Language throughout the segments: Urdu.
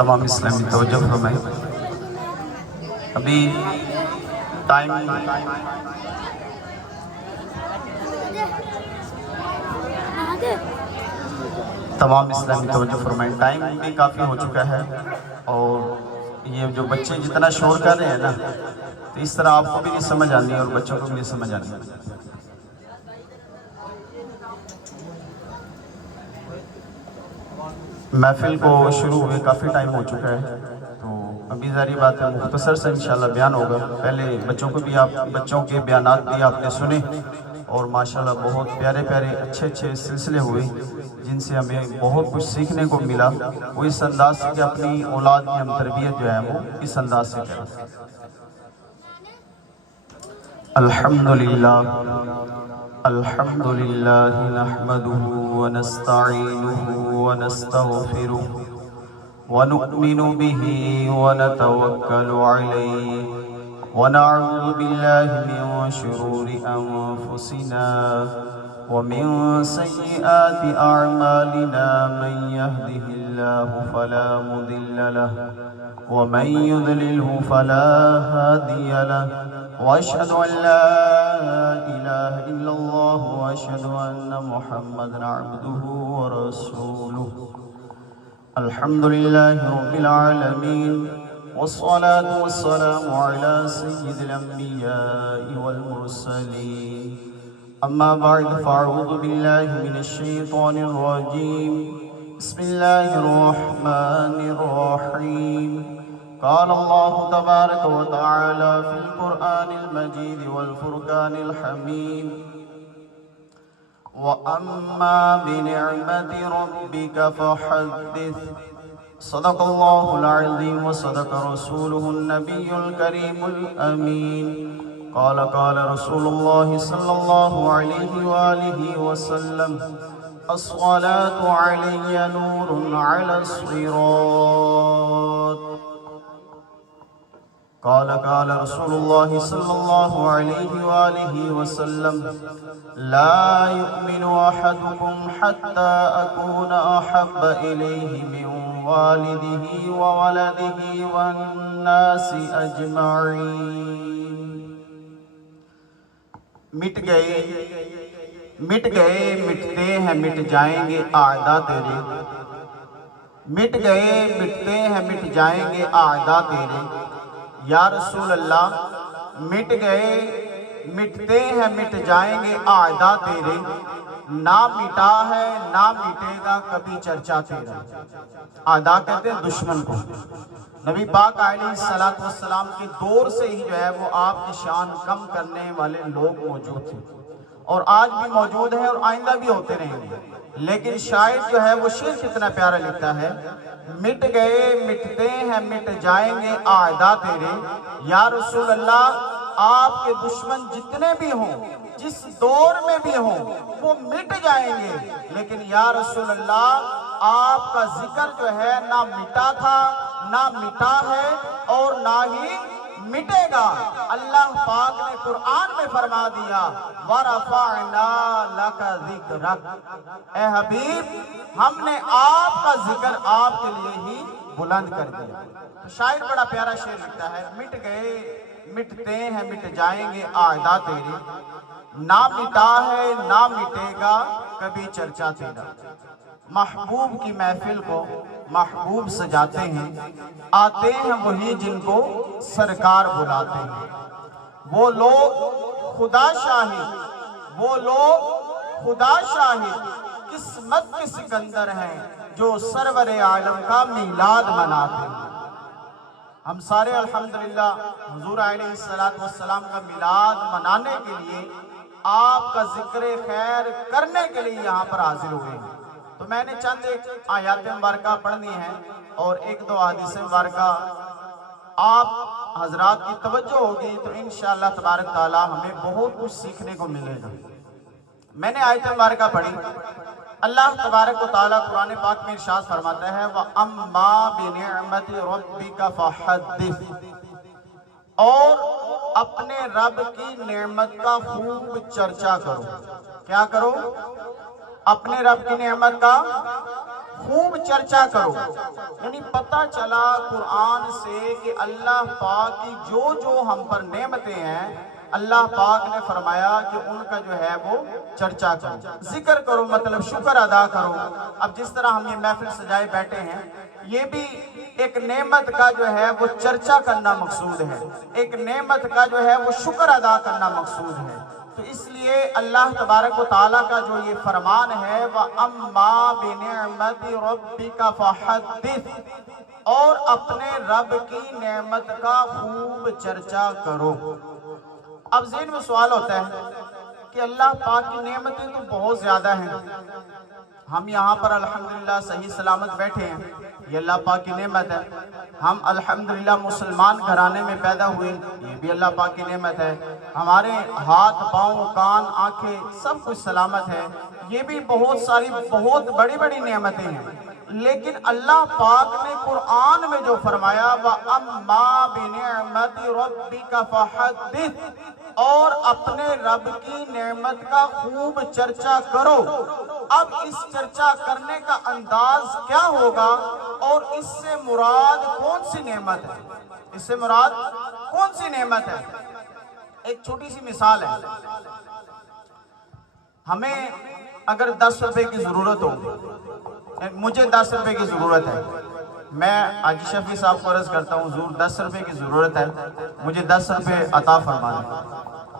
تمام اسلامی توجہ فرمائیں۔ ابھی ٹائم تمام اسلامی توجہ فرمائیں، ٹائم بھی کافی ہو چکا ہے، اور یہ جو بچے جتنا شور کر رہے ہیں نا، تو اس طرح آپ کو بھی نہیں سمجھ آنی اور بچوں کو بھی نہیں سمجھ آنی۔ محفل کو شروع ہوئے کافی ٹائم ہو چکا ہے، تو ابھی ظاہری بات ہے مختصر سے انشاءاللہ بیان ہوگا۔ پہلے بچوں کے بیانات بھی آپ نے سنے، اور ماشاءاللہ بہت پیارے پیارے اچھے سلسلے ہوئے جن سے ہمیں بہت کچھ سیکھنے کو ملا۔ وہ اس انداز سے کہ اپنی اولاد کی ہم تربیت جو ہے وہ اس انداز سے کریں۔ الحمدللہ نحمده ونستعینه ونستغفره ونؤمن به ونتوکل علیہ ونعوذ باللہ من شرور انفسنا ومن سیئات اعمالنا من يهده الله فلا مضل له ومن يضلله فلا هادي له واشهد ان لا اله الا الله واشهد ان محمدا عبده ورسوله۔ الحمد لله رب العالمين والصلاة والسلام على سيد الأنبياء والمرسلين، أما بعد فأعوذ بالله من الشيطان الرجيم، بسم الله الرحمن الرحيم۔ قال الله تبارك وتعالى في القرآن المجيد والفرقان الحميد، وأما بنعمة ربك فحدث۔ صدق الله العظيم وصدق رسوله النبي الكريم الأمين۔ قال رسول الله صلى الله عليه وآله وسلم، الصلاة علي نور على الصراط۔ قال رسول الله صلى الله عليه وآله وسلم، لا يؤمن أحدكم حتى أكون أحب إليه من والده وولده والناس أجمعين۔ مٹ گئے مٹتے ہیں مٹ جائیں گے اعداء تیرے، مٹ گئے مٹتے ہیں مٹ جائیں گے اعداء تیرے۔ یا رسول اللہ، مٹ گئے مٹتے ہیں مٹ جائیں گے اعداء تیرے، نہ مٹا ہے نہ مٹے گا کبھی چرچا تیرا۔ اعداء کہتے ہیں دشمن کو۔ نبی پاک علیہ السلام کے دور سے ہی جو ہے وہ آپ کی شان کم کرنے والے لوگ موجود تھے، اور آج بھی موجود ہیں اور آئندہ بھی ہوتے رہیں گے۔ لیکن شاعر جو ہے وہ شعر کتنا پیارا لکھتا ہے، مٹ گئے مٹتے ہیں مٹ جائیں گے اعداء تیرے۔ یا رسول اللہ، آپ کے دشمن جتنے بھی ہوں، جس دور میں بھی ہوں، وہ مٹ جائیں گے، لیکن یا رسول اللہ آپ کا ذکر جو ہے نہ مٹا تھا نہ مٹا ہے اور نہ ہی مٹے گا۔ اللہ پاک نے قرآن میں فرما دیا، وَرَفَعْنَا لَكَ ذِكْرَكَ، اے حبیب ہم نے آپ کا ذکر آپ کے لیے ہی بلند کر دیا۔ شاعر بڑا پیارا شعر لکھتا ہے، مٹ گئے مٹتے ہیں مٹ جائیں گے اعداء تیرے، نہ مٹا ہے نہ مٹے گا کبھی چرچا تیرا۔ محبوب کی محفل کو محبوب سجاتے ہیں، آتے ہیں وہی جن کو سرکار بلاتے ہیں۔ وہ لوگ خدا شاہد، وہ لوگ خدا شاہد قسمت کے سکندر ہیں جو سرور عالم کا میلاد مناتے ہیں۔ ہم سارے الحمدللہ حضور علیہ السلام کا میلاد منانے کے لیے، آپ کا ذکر خیر کرنے کے لیے یہاں پر حاضر ہوئے ہیں۔ تو میں نے چند ایک آیات مبارکہ پڑھنی ہیں اور ایک دو حدیث مبارکہ آپ حضرات کی توجہ ہوگی تو انشاءاللہ تبارک تعالیٰ ہمیں بہت کچھ سیکھنے کو ملے گا۔ میں نے آیت مبارکہ پڑھی، اللہ تبارک و تعالیٰ قرآن پاک میں ارشاد فرماتا ہے، وَأَمَّا بِنِعْمَةِ رَبِّكَ فَحَدِّثْ، اور اپنے رب کی نعمت کا خوب چرچا کرو۔ کیا کرو؟ اپنے رب کی نعمت کا خوب چرچا کرو. یعنی پتہ چلا قرآن سے کہ اللہ پاک کی جو جو ہم پر نعمتیں ہیں اللہ پاک نے فرمایا کہ ان کا جو ہے وہ چرچا کرو, ذکر کرو, مطلب شکر ادا کرو. اب جس طرح ہم یہ محفل سجائے بیٹھے ہیں یہ بھی ایک نعمت کا جو ہے وہ چرچا کرنا مقصود ہے, ایک نعمت کا جو ہے وہ شکر ادا کرنا مقصود ہے. تو اس لیے اللہ تبارک و تعالیٰ کا جو یہ فرمان ہے وَأَمَّا بِنِعْمَةِ رَبِّكَ فَحَدِّثْ, اور اپنے رب کی نعمت کا خوب چرچا کرو. اب ذہن میں سوال ہوتا ہے کہ اللہ پاک کی نعمتیں تو بہت زیادہ ہیں, ہم یہاں پر الحمدللہ صحیح سلامت بیٹھے ہیں, یہ اللہ پاک کی نعمت ہے. ہم الحمدللہ مسلمان گھرانے میں پیدا ہوئے, یہ بھی اللہ پاک کی نعمت ہے. ہمارے ہاتھ, پاؤں, کان, آنکھیں سب کچھ سلامت ہے, یہ بھی بہت ساری بہت بڑی بڑی نعمتیں ہیں. لیکن اللہ پاک نے قرآن میں جو فرمایا وَأَمَّا بِنِعْمَةِ رَبِّكَ فَحَدِّثْ, اور اپنے رب کی نعمت کا خوب چرچا کرو. اب اس چرچا کرنے کا انداز کیا ہوگا اور اس سے مراد کون سی نعمت ہے, اس سے مراد کون سی نعمت ہے؟ ایک چھوٹی سی مثال ہے. ہمیں اگر 10 روپے کی ضرورت ہو, مجھے 10 روپے کی ضرورت ہے, میں حاجی شفیع صاحب کو عرض کرتا ہوں حضور 10 روپے کی ضرورت ہے, مجھے 10 روپے عطا فرمانا.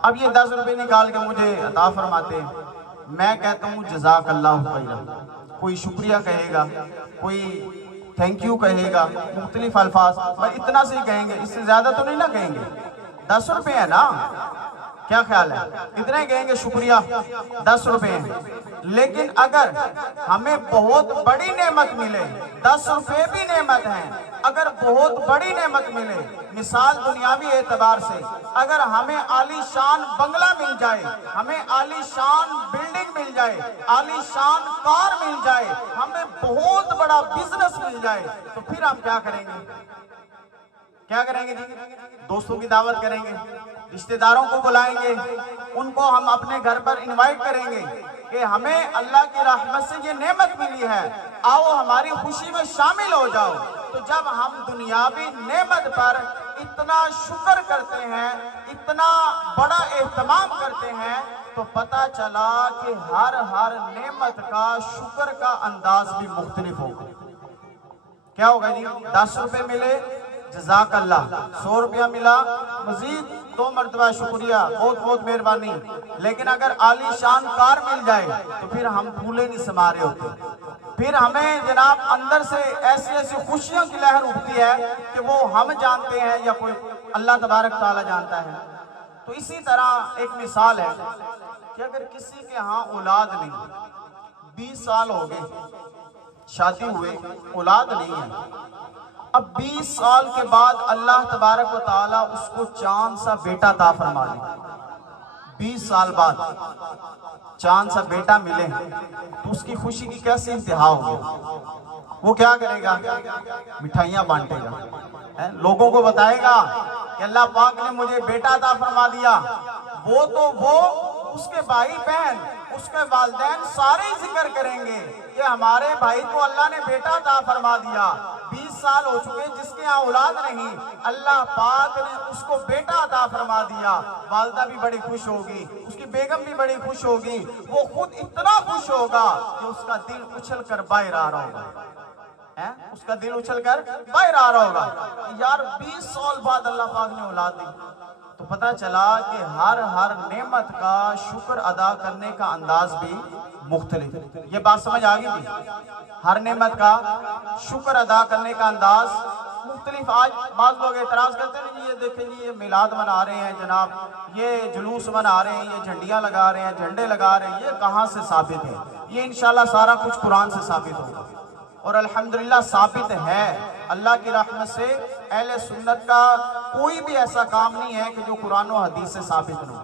اب یہ 10 روپے نکال کے مجھے عطا فرماتے ہیں, میں کہتا ہوں جزاک اللہ خیرا, کوئی شکریہ کہے گا, کوئی تھینک یو کہے گا, مختلف الفاظ, اتنا سے ہی کہیں گے, اس سے زیادہ تو نہیں نہ کہیں گے. 10 روپے ہے نا, کیا خیال ہے, اتنے کہیں گے شکریہ, 10 روپے ہیں. لیکن اگر ہمیں بہت بڑی نعمت ملے, 10 روپے بھی نعمت ہیں, اگر بہت بڑی نعمت ملے, مثال دنیاوی اعتبار سے, اگر ہمیں عالی شان بنگلہ مل جائے, ہمیں عالی شان بلڈنگ مل جائے, عالی شان کار مل جائے, ہمیں بہت بڑا بزنس مل جائے, تو پھر ہم کیا کریں گے؟ کیا کریں گے جی؟ دوستوں کی دعوت کریں گے, رشتہ داروں کو بلائیں گے, ان کو ہم اپنے گھر پر انوائٹ کریں گے کہ ہمیں اللہ کی رحمت سے یہ نعمت ملی ہے, آؤ ہماری خوشی میں شامل ہو جاؤ. تو جب ہم دنیاوی نعمت پر اتنا شکر کرتے ہیں, اتنا بڑا اہتمام کرتے ہیں, تو پتہ چلا کہ ہر نعمت کا شکر کا انداز بھی مختلف ہوگا. کیا ہوگا جی؟ 10 روپے ملے جزاک اللہ, 100 روپیہ ملا مزید 2 مرتبہ شکریہ, بہت بہت مہربانی. لیکن اگر عالی شان کار مل جائے تو پھر ہم پھولے نہیں سما رہے ہوتے, پھر ہمیں جناب اندر سے ایسی خوشیوں کی لہر اٹھتی ہے کہ وہ ہم جانتے ہیں یا کوئی اللہ تبارک تعالیٰ جانتا ہے. تو اسی طرح ایک مثال ہے کہ اگر کسی کے ہاں اولاد نہیں, 20 سال ہو گئے شادی ہوئے, اولاد نہیں ہے, اب 20 سال کے بعد اللہ تبارک و تعالیٰ اس کو چاند سا بیٹا عطا فرما دے, 20 سال بعد چاند سا بیٹا ملے, تو اس کی خوشی کی کیسے انتہا ہوگی؟ وہ کیا کرے گا؟ مٹھائیاں بانٹے گا, لوگوں کو بتائے گا کہ اللہ پاک نے مجھے بیٹا عطا فرما دیا. وہ اس کے بھائی بہن, اس کے والدین سارے ذکر کریں گے کہ ہمارے بھائی کو اللہ نے بیٹا عطا فرما دیا. 20 سال ہو چکے جس کے ہاں اولاد نہیں, اللہ پاک نے اس کو بیٹا عطا فرما دیا. والدہ بھی بڑی خوش ہوگی, اس کی بیگم بھی بڑی خوش ہوگی, وہ خود اتنا خوش ہوگا کہ اس کا دل اچھل کر باہر آ رہا ہوگا, اس کا دل اچھل کر باہر آ رہا ہوگا. یار 20 سال بعد اللہ پاک نے اولاد دی. تو پتہ چلا کہ ہر نعمت کا شکر ادا کرنے کا انداز بھی مختلف. یہ بات سمجھ آ گئی تھی؟ ہر نعمت کا شکر ادا کرنے کا انداز مختلف. آج بعض لوگ اعتراض کرتے ہیں یہ دیکھیں جی یہ میلاد منا رہے ہیں جناب, یہ جلوس منا رہے ہیں, یہ جھنڈیاں لگا رہے ہیں, جھنڈے لگا رہے ہیں, یہ کہاں سے ثابت ہے؟ یہ انشاءاللہ سارا کچھ قرآن سے ثابت ہوگا, اور الحمدللہ ثابت ہے. اللہ کی رحمت سے اہل سنت کا کوئی بھی ایسا کام نہیں ہے کہ جو قرآن و حدیث سے ثابت نہ ہو,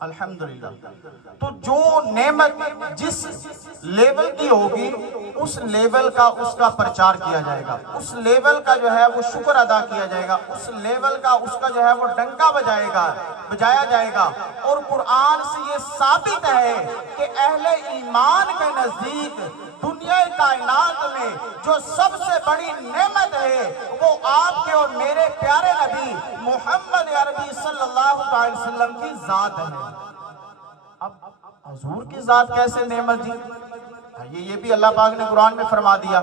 الحمدللہ. تو جو نعمت جس لیول کی ہوگی اس لیول کا اس کا پرچار کیا جائے گا، اس لیول کا جو ہے وہ شکر ادا کیا جائے گا، اس لیول کا اس کا جو ہے وہ ڈنکا بجایا جائے گا۔ اور قرآن سے یہ ثابت ہے کہ اہل ایمان کے نزدیک دنیا کائنات میں جو سب سے بڑی نعمت ہے وہ آپ کے اور میرے پیارے نبی محمد عربی صلی اللہ علیہ وسلم کی ذات ہے۔ اب حضور کی ذات کیسے نعمت جی؟ یہ بھی اللہ پاک نے قرآن میں فرما دیا،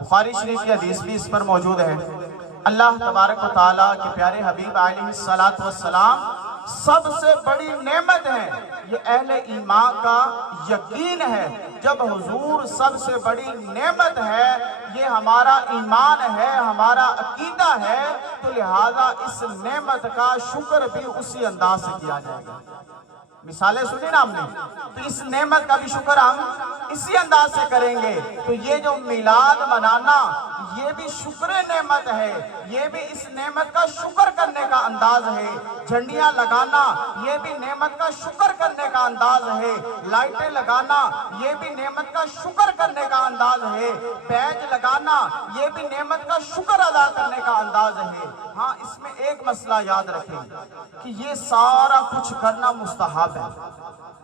بخاری شریف کی حدیث بھی اس پر موجود ہے۔ اللہ تبارک و تعالیٰ کے پیارے حبیب علیہ السلام سب سے بڑی نعمت ہے، یہ اہل ایمان کا یقین ہے۔ جب حضور سب سے بڑی نعمت ہے، یہ ہمارا ایمان ہے، ہمارا عقیدہ ہے، تو لہذا اس نعمت کا شکر بھی اسی انداز سے کیا جائے گا۔ مثالیں سنی نا ہم نے، تو اس نعمت کا بھی شکر ہم اسی انداز سے کریں گے۔ تو یہ جو میلاد منانا یہ بھی شکر نعمت ہے، یہ بھی اس نعمت کا شکر کرنے کا انداز ہے۔ جھنڈیاں لگانا یہ بھی نعمت کا شکر کرنے کا انداز ہے، لائٹیں لگانا یہ بھی نعمت کا شکر کرنے کا انداز ہے، بیج لگانا یہ بھی نعمت کا شکر ادا کرنے کا انداز ہے۔ ہاں اس میں ایک مسئلہ یاد رکھیں کہ یہ سارا کچھ کرنا مستحب ہے،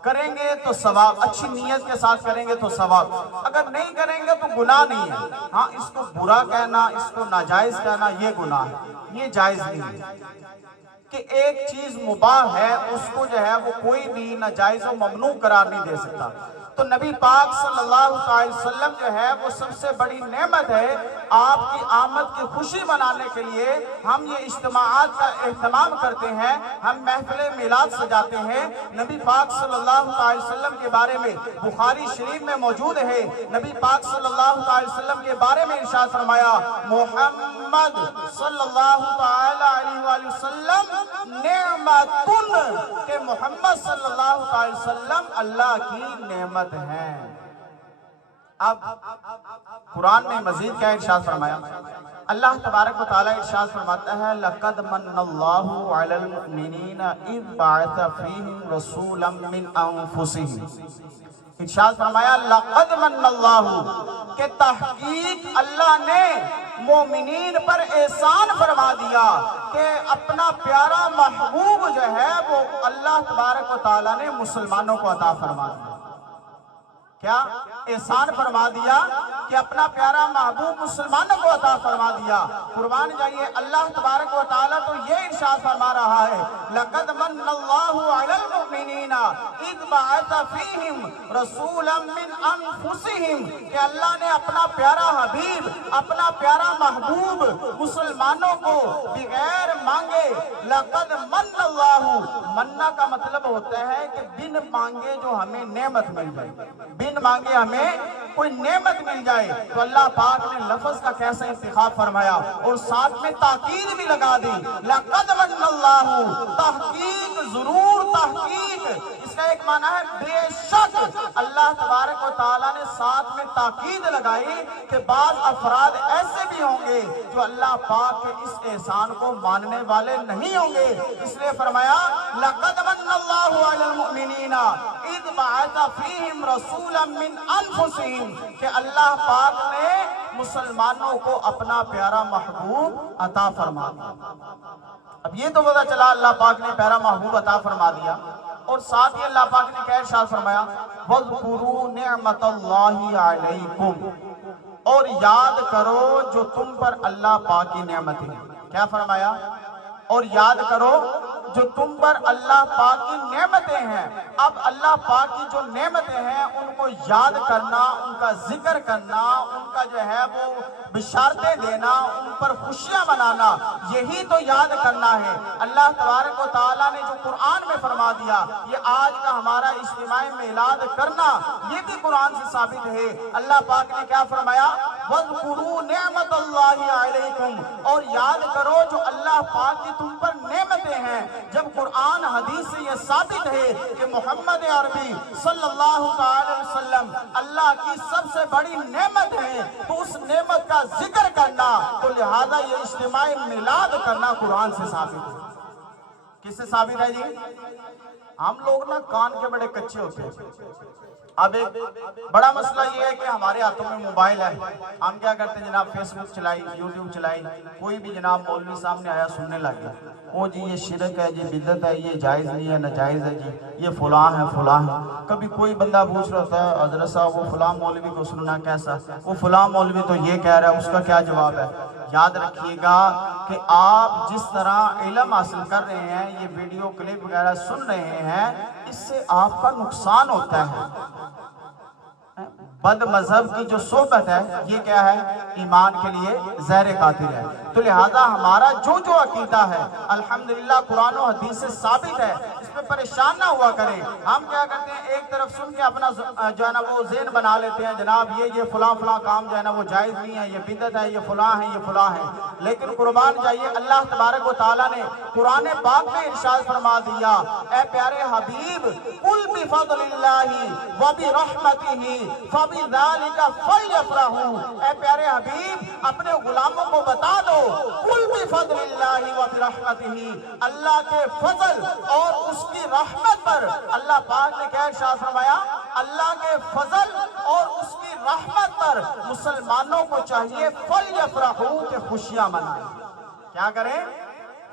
کریں گے تو ثواب، اچھی نیت کے ساتھ کریں گے تو ثواب، اگر نہیں کریں گے تو گناہ نہیں ہے۔ ہاں اس کو برا کہنا، اس کو ناجائز کہنا یہ گناہ ہے، یہ جائز نہیں ہے کہ ایک چیز مباح ہے اس کو جو ہے وہ کوئی بھی ناجائز و ممنوع قرار نہیں دے سکتا۔ تو نبی پاک صلی اللہ علیہ وسلم جو ہے وہ سب سے بڑی نعمت ہے۔ آپ کی آمد کی خوشی منانے کے لیے ہم یہ اجتماعات کا اہتمام کرتے ہیں، ہم محفل میلاد سجاتے ہیں۔ نبی پاک صلی اللہ علیہ وسلم کے بارے میں بخاری شریف میں موجود ہے، نبی پاک صلی اللہ علیہ وسلم کے بارے میں ارشاد فرمایا، محمد صلی اللہ علیہ وآلہ وسلم نعمتن، کہ محمد صلی اللہ علیہ وسلم اللہ کی نعمت ہیں۔ اب قرآن میں مزید کیا ارشاد فرمایا؟ اللہ تبارک و تعالیٰ ارشاد فرماتا ہے، لَقَدْ مَنَّ اللَّهُ عَلَى الْمُؤْمِنِينَ إِذْ بَعَثَ فِيهِمْ رَسُولًا مِّنْ أَنفُسِهِمْ۔ ارشاد فرمایا لَقَدْ مَنَّ اللَّهُ، کہ تحقیق اللہ نے مومنین پر احسان فرما دیا کہ اپنا پیارا محبوب جو ہے وہ اللہ تبارک و تعالیٰ نے مسلمانوں کو عطا فرما دیا۔ کیا احسان فرما دیا کہ اپنا پیارا محبوب مسلمانوں کو عطا فرما دیا۔ قربان جائیے اللہ تبارک و تعالیٰ تو یہ ارشاد فرما رہا ہے، لَقَدْ مَنَّ اللَّهُ عَلَى الْمُؤْمِنِينَ إِذْ بَعَثَ فِيهِمْ رَسُولًا مِّنْ أَنفُسِهِمْ، کہ اللہ نے اپنا پیارا حبیب، اپنا پیارا محبوب مسلمانوں کو بغیر مانگے، لَقَدْ مَنَّ اللَّهُ، مننا کا مطلب ہوتا ہے کہ بن مانگے جو ہمیں نعمت مل جائے، بن مانگے ہمیں کوئی نعمت مل جائے۔ تو اللہ پاک نے لفظ کا کیسا انتخاب فرمایا اور ساتھ میں تاکید بھی لگا دی، لَقَدْ مَنَّ اللَّهُ، تحقیق، ضرور تحقیق، اس کا ایک معنی ہے بے شک۔ اللہ تبارک و تعالیٰ نے ساتھ میں تاکید لگائی کہ بعض افراد ایسے بھی ہوں گے جو اللہ پاک کے اس احسان کو ماننے والے نہیں ہوں گے، اس لیے فرمایا لَقَدْ مَنَّ اللَّهُ عَلَى الْمُؤْمِنِينَ إِذْ بَعَثَ فِيهِمْ رَسُولًا مِّنْ أَنفُسِهِمْ، کہ اللہ پاک نے مسلمانوں کو اپنا پیارا محبوب عطا فرما دیا۔ اب یہ تو پتہ چلا اللہ پاک نے پیارا محبوب عطا فرما دیا، اور ساتھ ہی اللہ پاک نے کیا ارشاد فرمایا، وَاذْكُرُوا نِعْمَةَ اللَّهِ عَلَيْكُمْ، اور یاد کرو جو تم پر اللہ پاک کی نعمتیں ہیں۔ کیا فرمایا؟ اور یاد کرو جو تم پر اللہ پاک کی نعمتیں ہیں۔ اب اللہ پاک کی جو نعمتیں ہیں ان کو یاد کرنا، ان کا ذکر کرنا، ان کا جو ہے وہ بشارتیں دینا، ان پر خوشیاں منانا، یہی تو یاد کرنا ہے۔ اللہ تبارک و تعالیٰ نے جو قرآن میں فرما دیا، یہ آج کا ہمارا اجتماع میلاد کرنا یہ بھی قرآن سے ثابت ہے۔ اللہ پاک نے کیا فرمایا، وَاذْكُرُوا نِعْمَةَ اللَّهِ عَلَيْكُمْ، اور یاد کرو جو اللہ پاک کی تم پر نعمتیں ہیں۔ جب قرآن حدیث سے یہ ثابت ہے کہ محمد عربی صلی اللہ علیہ وسلم اللہ کی سب سے بڑی نعمت ہے، تو اس نعمت کا ذکر کرنا، تو لہذا یہ اجتماع میلاد کرنا قرآن سے ثابت ہے۔ کس سے ثابت ہے جی؟ ہم لوگ نا کان کے بڑے کچے ہوتے ہیں، اب ایک بڑا مسئلہ یہ ہے کہ ہمارے ہاتھوں میں موبائل ہے، ہم کیا کرتے ہیں جناب، فیس بک چلائی، یوٹیوب چلائی، کوئی بھی جناب مولوی سامنے آیا سننے لگ گیا، او جی یہ شرک ہے جی، بدعت ہے، یہ جائز نہیں ہے، ناجائز ہے جی، یہ فلاں ہے فلاں ہے۔ کبھی کوئی بندہ پوچھ رہا ہوتا ہے حضرت صاحب وہ فلاں مولوی کو سننا کیسا، وہ فلاں مولوی تو یہ کہہ رہا ہے، اس کا کیا جواب ہے؟ یاد رکھیے گا کہ آپ جس طرح علم حاصل کر رہے ہیں، یہ ویڈیو کلپ وغیرہ سن رہے ہیں، اس سے آپ کا نقصان ہوتا ہے۔ بد مذہب کی جو صحبت ہے یہ کیا ہے؟ ایمان کے لیے زہر قاتل ہے۔ تو لہذا ہمارا جو عقیدہ ہے الحمدللہ قرآن و حدیث سے ثابت ہے، اس پہ پریشان نہ ہوا کریں۔ ہم کیا کرتے ہیں ایک طرف سن کے اپنا جو ہے نا وہ ذہن بنا لیتے ہیں، جناب یہ فلاں کام جو ہے نا وہ جائز نہیں ہے، یہ بدعت ہے، یہ فلاں ہے، یہ فلاں ہے۔ لیکن قربان جائیے اللہ تبارک و تعالیٰ نے قرآن پاک میں ارشاد فرما دیا، اے پیارے حبیب قل بفضل اللہ وبرحمتہ فبذالک فلیفرحوا، اے پیارے حبیب اپنے غلاموں کو بتا دو قل بفضل اللہ وبرحمتہ، اللہ کے فضل اور اس کی رحمت پر۔ اللہ پاک نے کیا ارشاد فرمایا؟ اللہ کے فضل اور اس کی رحمت پر مسلمانوں کو چاہیے فلیفرحوا کہ خوشیاں منائیں۔ کیا کریں؟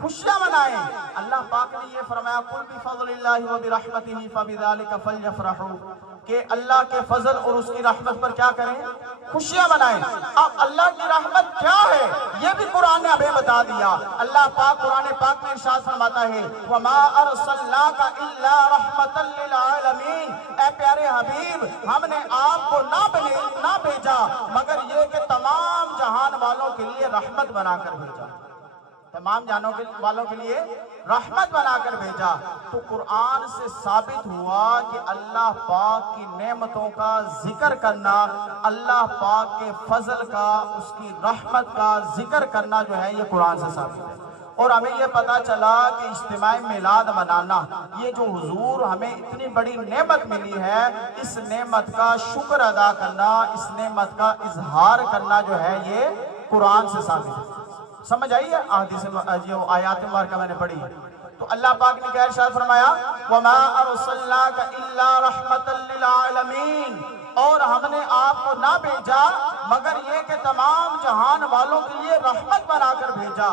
خوشیاں منائیں۔ اللہ پاک نے یہ فرمایا قل بفضل اللہ وبرحمتہ فبذالک فلیفرحوا، کہ اللہ کے فضل اور اس کی رحمت پر کیا کریں؟ خوشیاں منائیں۔ اب اللہ کی رحمت کیا ہے یہ بھی قرآن نے ہمیں بتا دیا۔ اللہ پاک قرآن پاک میں ارشاد فرماتا ہے وَمَا أَرْسَلْنَاكَ إِلَّا رَحْمَةً لِّلْعَالَمِينَ، اے پیارے حبیب ہم نے آپ کو نہ بھیجا مگر یہ کہ تمام جہان والوں کے لیے رحمت بنا کر بھیجا، تمام جہانوں والوں کے لیے رحمت بنا کر بھیجا۔ تو قرآن سے ثابت ہوا کہ اللہ پاک کی نعمتوں کا ذکر کرنا، اللہ پاک کے فضل کا، اس کی رحمت کا ذکر کرنا جو ہے یہ قرآن سے ثابت ہے۔ اور ہمیں یہ پتا چلا کہ اجتماع میلاد منانا، یہ جو حضور ہمیں اتنی بڑی نعمت ملی ہے، اس نعمت کا شکر ادا کرنا، اس نعمت کا اظہار کرنا جو ہے یہ قرآن سے ثابت ہے۔ سمجھ آئیے احادیث جو آیات مبارکہ میں نے پڑھی ہے؟ تو اللہ پاک نے کیا ارشاد فرمایا وَمَا أَرْسَلْنَاكَ إِلَّا رَحْمَةً لِّلْعَالَمِينَ، اور ہم نے آپ کو نہ بھیجا مگر یہ کہ تمام جہان والوں کے لیے رحمت بنا کر بھیجا۔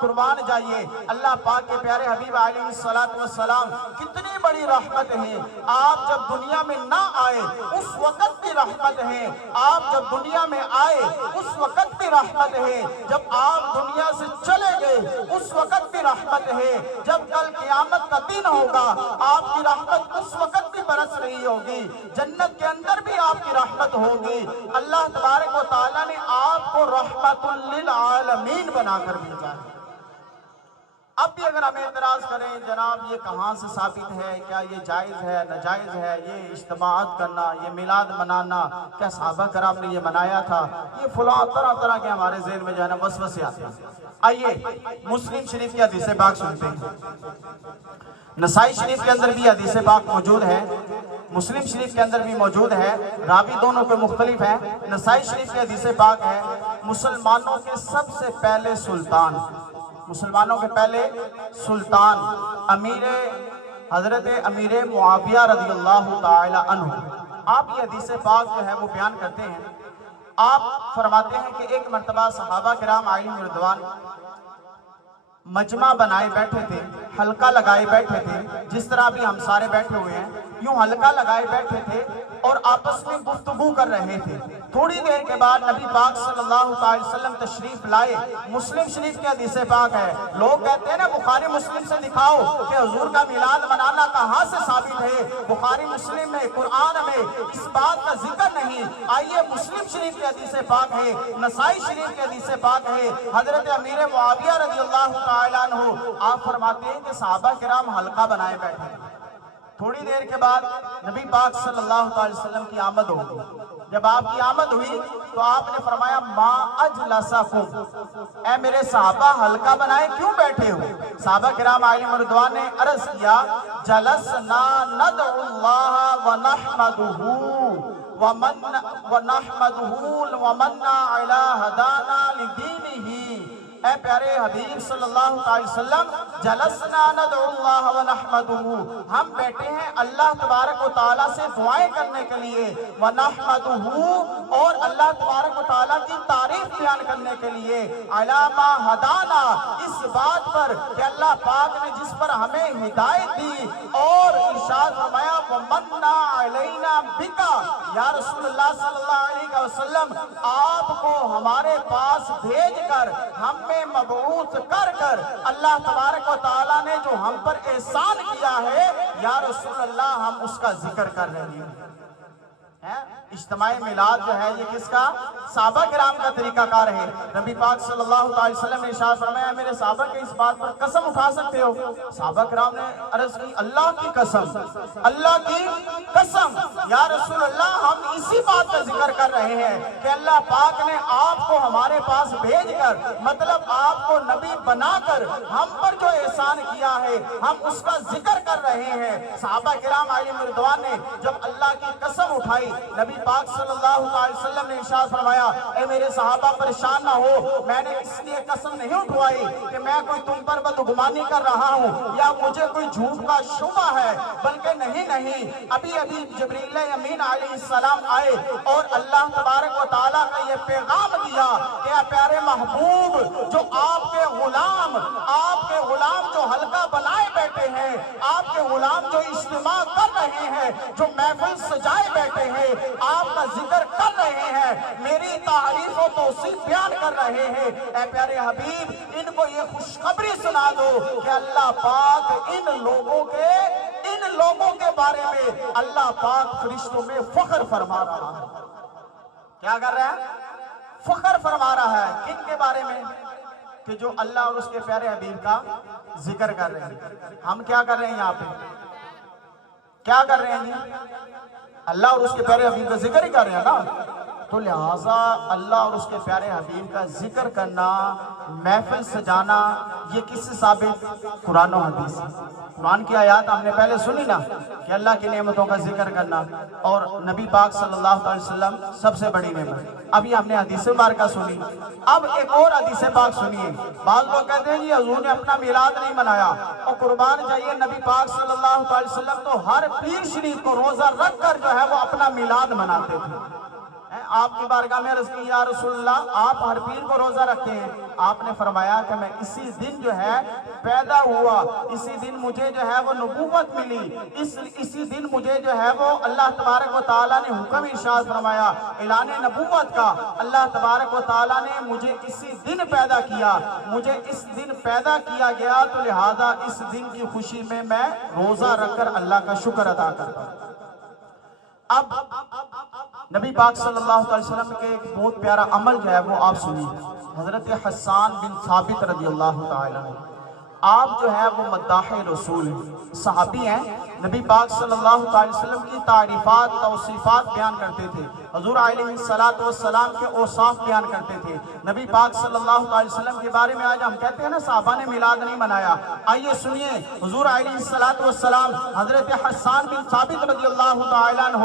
قربان جائیے اللہ پاک کے پیارے حبیب علیہ السلام کتنی بڑی رحمت ہے۔ آپ جب دنیا میں نہ آئے اس وقت بھی رحمت ہے، آپ جب دنیا میں آئے اس وقت بھی رحمت ہے، جب آپ دنیا سے چلے گئے اس وقت بھی رحمت ہے، جب کل قیامت کا دن ہوگا آپ کی رحمت اس وقت بھی برس رہی ہوگی، جنت کے اندر بھی آپ کی رحمت ہوگی۔ اللہ تبارک و تعالیٰ نے آپ کو رحمت للعالمین بنا کر بھیجا ہے۔ اب بھی اگر ہمیں اعتراض کریں جناب یہ کہاں سے ثابت ہے، کیا یہ جائز ہے ناجائز ہے، یہ اجتماعات کرنا، یہ میلاد منانا، کیا صحابہ کرام نے یہ منایا تھا، یہ فلاں طرح کے ہمارے ذہن میں جو ہے نا وسوسے آتے ہیں۔ آئیے مسلم شریف کی حدیث پاک سنتے ہیں۔ نسائی شریف کے اندر بھی حدیث پاک موجود ہے، مسلم شریف کے اندر بھی موجود ہے، راوی دونوں کے مختلف ہیں۔ نسائی شریف کی حدیث پاک ہے مسلمانوں کے سب سے پہلے سلطان، مسلمانوں کے پہلے سلطان حضرت امیر معاویہ رضی اللہ تعالی عنہ، آپ یہ حدیث پاک جو ہے وہ بیان کرتے ہیں۔ آپ فرماتے ہیں کہ ایک مرتبہ صحابہ کرام علیہم رضوان مجمع بنائے بیٹھے تھے، حلقہ لگائے بیٹھے تھے، جس طرح بھی ہم سارے بیٹھے ہوئے ہیں یوں حلقہ لگائے بیٹھے تھے اور آپس میں گفتگو کر رہے تھے۔ تھوڑی دیر کے بعد نبی پاک صلی اللہ علیہ وسلم تشریف لائے۔ مسلم شریف کی حدیث پاک ہے، لوگ کہتے ہیں نا بخاری مسلم سے دکھاؤ کہ حضور کا میلاد منانا کہاں سے ثابت ہے، بخاری مسلم میں قرآن میں اس بات کا ذکر نہیں۔ آئیے مسلم شریف کی حدیث پاک ہے، نسائی شریف کی حدیث پاک ہے، حضرت امیر معاویہ رضی اللہ تعالیٰ عنہ آپ فرماتے ہیں کہ صحابہ کرام حلقہ بنائے بیٹھے۔ تھوڑی دیر کے بعد نبی پاک صلی اللہ علیہ وسلم کی آمد ہوگی۔ جب آپ کی آمد ہوئی تو آپ نے فرمایا ما اجلسکم، اے میرے صحابہ حلقہ بنائے کیوں بیٹھے ہو؟ صحابہ کرام علیہم رضوان نے عرض کیا جلسنا ندعو اللہ ونحمدہ ومن علی ہدانا لدینہ، اے پیارے حبیب صلی اللہ علیہ وسلم جلسنا ندعو اللہ ونحمدہ، ہم بیٹھے ہیں اللہ تبارک و تعالیٰ سے دعائیں کرنے کے لیے، ونحمدہ اور اللہ تبارک و تعالیٰ کی تعریف بیان کرنے کے لیے، علی ما ہدانا اس بات پر کہ اللہ پاک نے جس پر ہمیں ہدایت دی، اور ارشاد فرمایا ومنا علینا بکا، یا رسول اللہ صلی اللہ علیہ وسلم آپ کو ہمارے پاس بھیج کر ہم میں مبعوث کر کر اللہ تبارک و تعالیٰ نے جو ہم پر احسان کیا ہے یا رسول اللہ ہم اس کا ذکر کر رہے ہیں۔ اجتماع میلاد جو ہے یہ کس کا؟ صحابہ کرام کا طریقہ کار ہے۔ نبی پاک صلی اللہ علیہ وسلم نے ارشاد فرمایا میرے صحابہ کے اس بات پر قسم اٹھا سکتے ہو؟ صحابہ کرام نے عرض کی اللہ کی قسم، اللہ کی قسم یا رسول اللہ ہم اسی بات کا ذکر کر رہے ہیں کہ اللہ پاک نے آپ کو ہمارے پاس بھیج کر، مطلب آپ کو نبی بنا کر ہم پر جو احسان کیا ہے ہم اس کا ذکر کر رہے ہیں۔ صحابہ کرام علیہم رضوان نے جب اللہ کی قسم اٹھائی، نبی پاک صلی اللہ علیہ وسلم نے ارشاد فرمایا اے میرے صحابہ پریشان نہ ہو، میں نے اس لیے قسم نہیں اٹھوائی کہ میں کوئی تم پر بدگمانی کر رہا ہوں یا مجھے کوئی جھوٹ کا شبہ ہے، بلکہ نہیں، ابھی جبریل امین علیہ السلام آئے اور اللہ تبارک و تعالیٰ کا یہ پیغام دیا کہ اے پیارے محبوب جو آپ کے غلام جو حلقہ بنائے بیٹھے ہیں، آپ کے غلام جو اجتماع کر رہے ہیں، جو محفل سجائے بیٹھے ہیں، آپ کا ذکر کر رہے ہیں، میری تعریف و توصیف بیان کر رہے ہیں، اے پیارے حبیب ان کو یہ خوشخبری سنا دو کہ اللہ پاک ان لوگوں کے بارے میں اللہ پاک فرشتوں میں فخر فرما رہا ہے۔ کیا کر رہا ہے؟ فخر فرما رہا ہے کن کے بارے میں؟ کہ جو اللہ اور اس کے پیارے حبیب کا ذکر کر رہے ہیں۔ ہم کیا کر رہے ہیں یہاں پہ؟ کیا کر رہے ہیں؟ اللہ اور اس کے پیارے حبیب کا ذکر ہی کر رہے ہیں نا، تو لہٰذا اللہ اور اس کے پیارے حبیب کا ذکر کرنا، محفل سجانا، یہ کس سے ثابت؟ قرآن و حدیث سے۔ قرآن کی آیات ہم نے پہلے سنی نا کہ اللہ کی نعمتوں کا ذکر کرنا، اور نبی پاک صلی اللہ علیہ وسلم سب سے بڑی نعمت۔ ابھی ہم نے حدیث مبارکہ سنی، اب ایک اور حدیث پاک سنیے۔ بعض لوگ کہتے ہیں جی حضور نے اپنا میلاد نہیں منایا، اور قربان جائیے نبی پاک صلی اللہ علیہ وسلم تو ہر پیر شریف کو روزہ رکھ کر جو ہے وہ اپنا میلاد مناتے تھے۔ آپ کی بارگاہ میں عرض کی یا رسول اللہ آپ ہر پیر کو روزہ رکھتے ہیں؟ آپ نے فرمایا کہ میں اسی دن جو ہے پیدا ہوا، اسی دن مجھے جو ہے وہ نبوت ملی، اسی دن مجھے جو ہے وہ اللہ تبارک و تعالیٰ نے حکم ارشاد فرمایا اعلان نبوت کا، اللہ تبارک و تعالیٰ نے مجھے اسی دن پیدا کیا، مجھے اس دن پیدا کیا گیا، تو لہٰذا اس دن کی خوشی میں روزہ رکھ کر اللہ کا شکر ادا کرتا ہوں۔ اب نبی پاک صلی اللہ علیہ وسلم کے ایک بہت پیارا عمل جو ہے وہ آپ سنیے۔ حضرت حسان بن ثابت رضی اللہ تعالیٰ عنہ، آپ جو ہے وہ مداح رسول ہیں، صحابی ہیں، نبی پاک صلی اللہ علیہ وسلم کی تعریفات توصیفات بیان کرتے تھے، حضور علیہ السلام کے اوصاف بیان کرتے تھے، نبی پاک صلی اللہ علیہ وسلم کے بارے میں آج ہم کہتے ہیں نا صحابہ نے میلاد نہیں منایا، آئیے سنیے حضور علیہ السلام حضرت حسان بن ثابت رضی اللہ تعالیٰ عنہ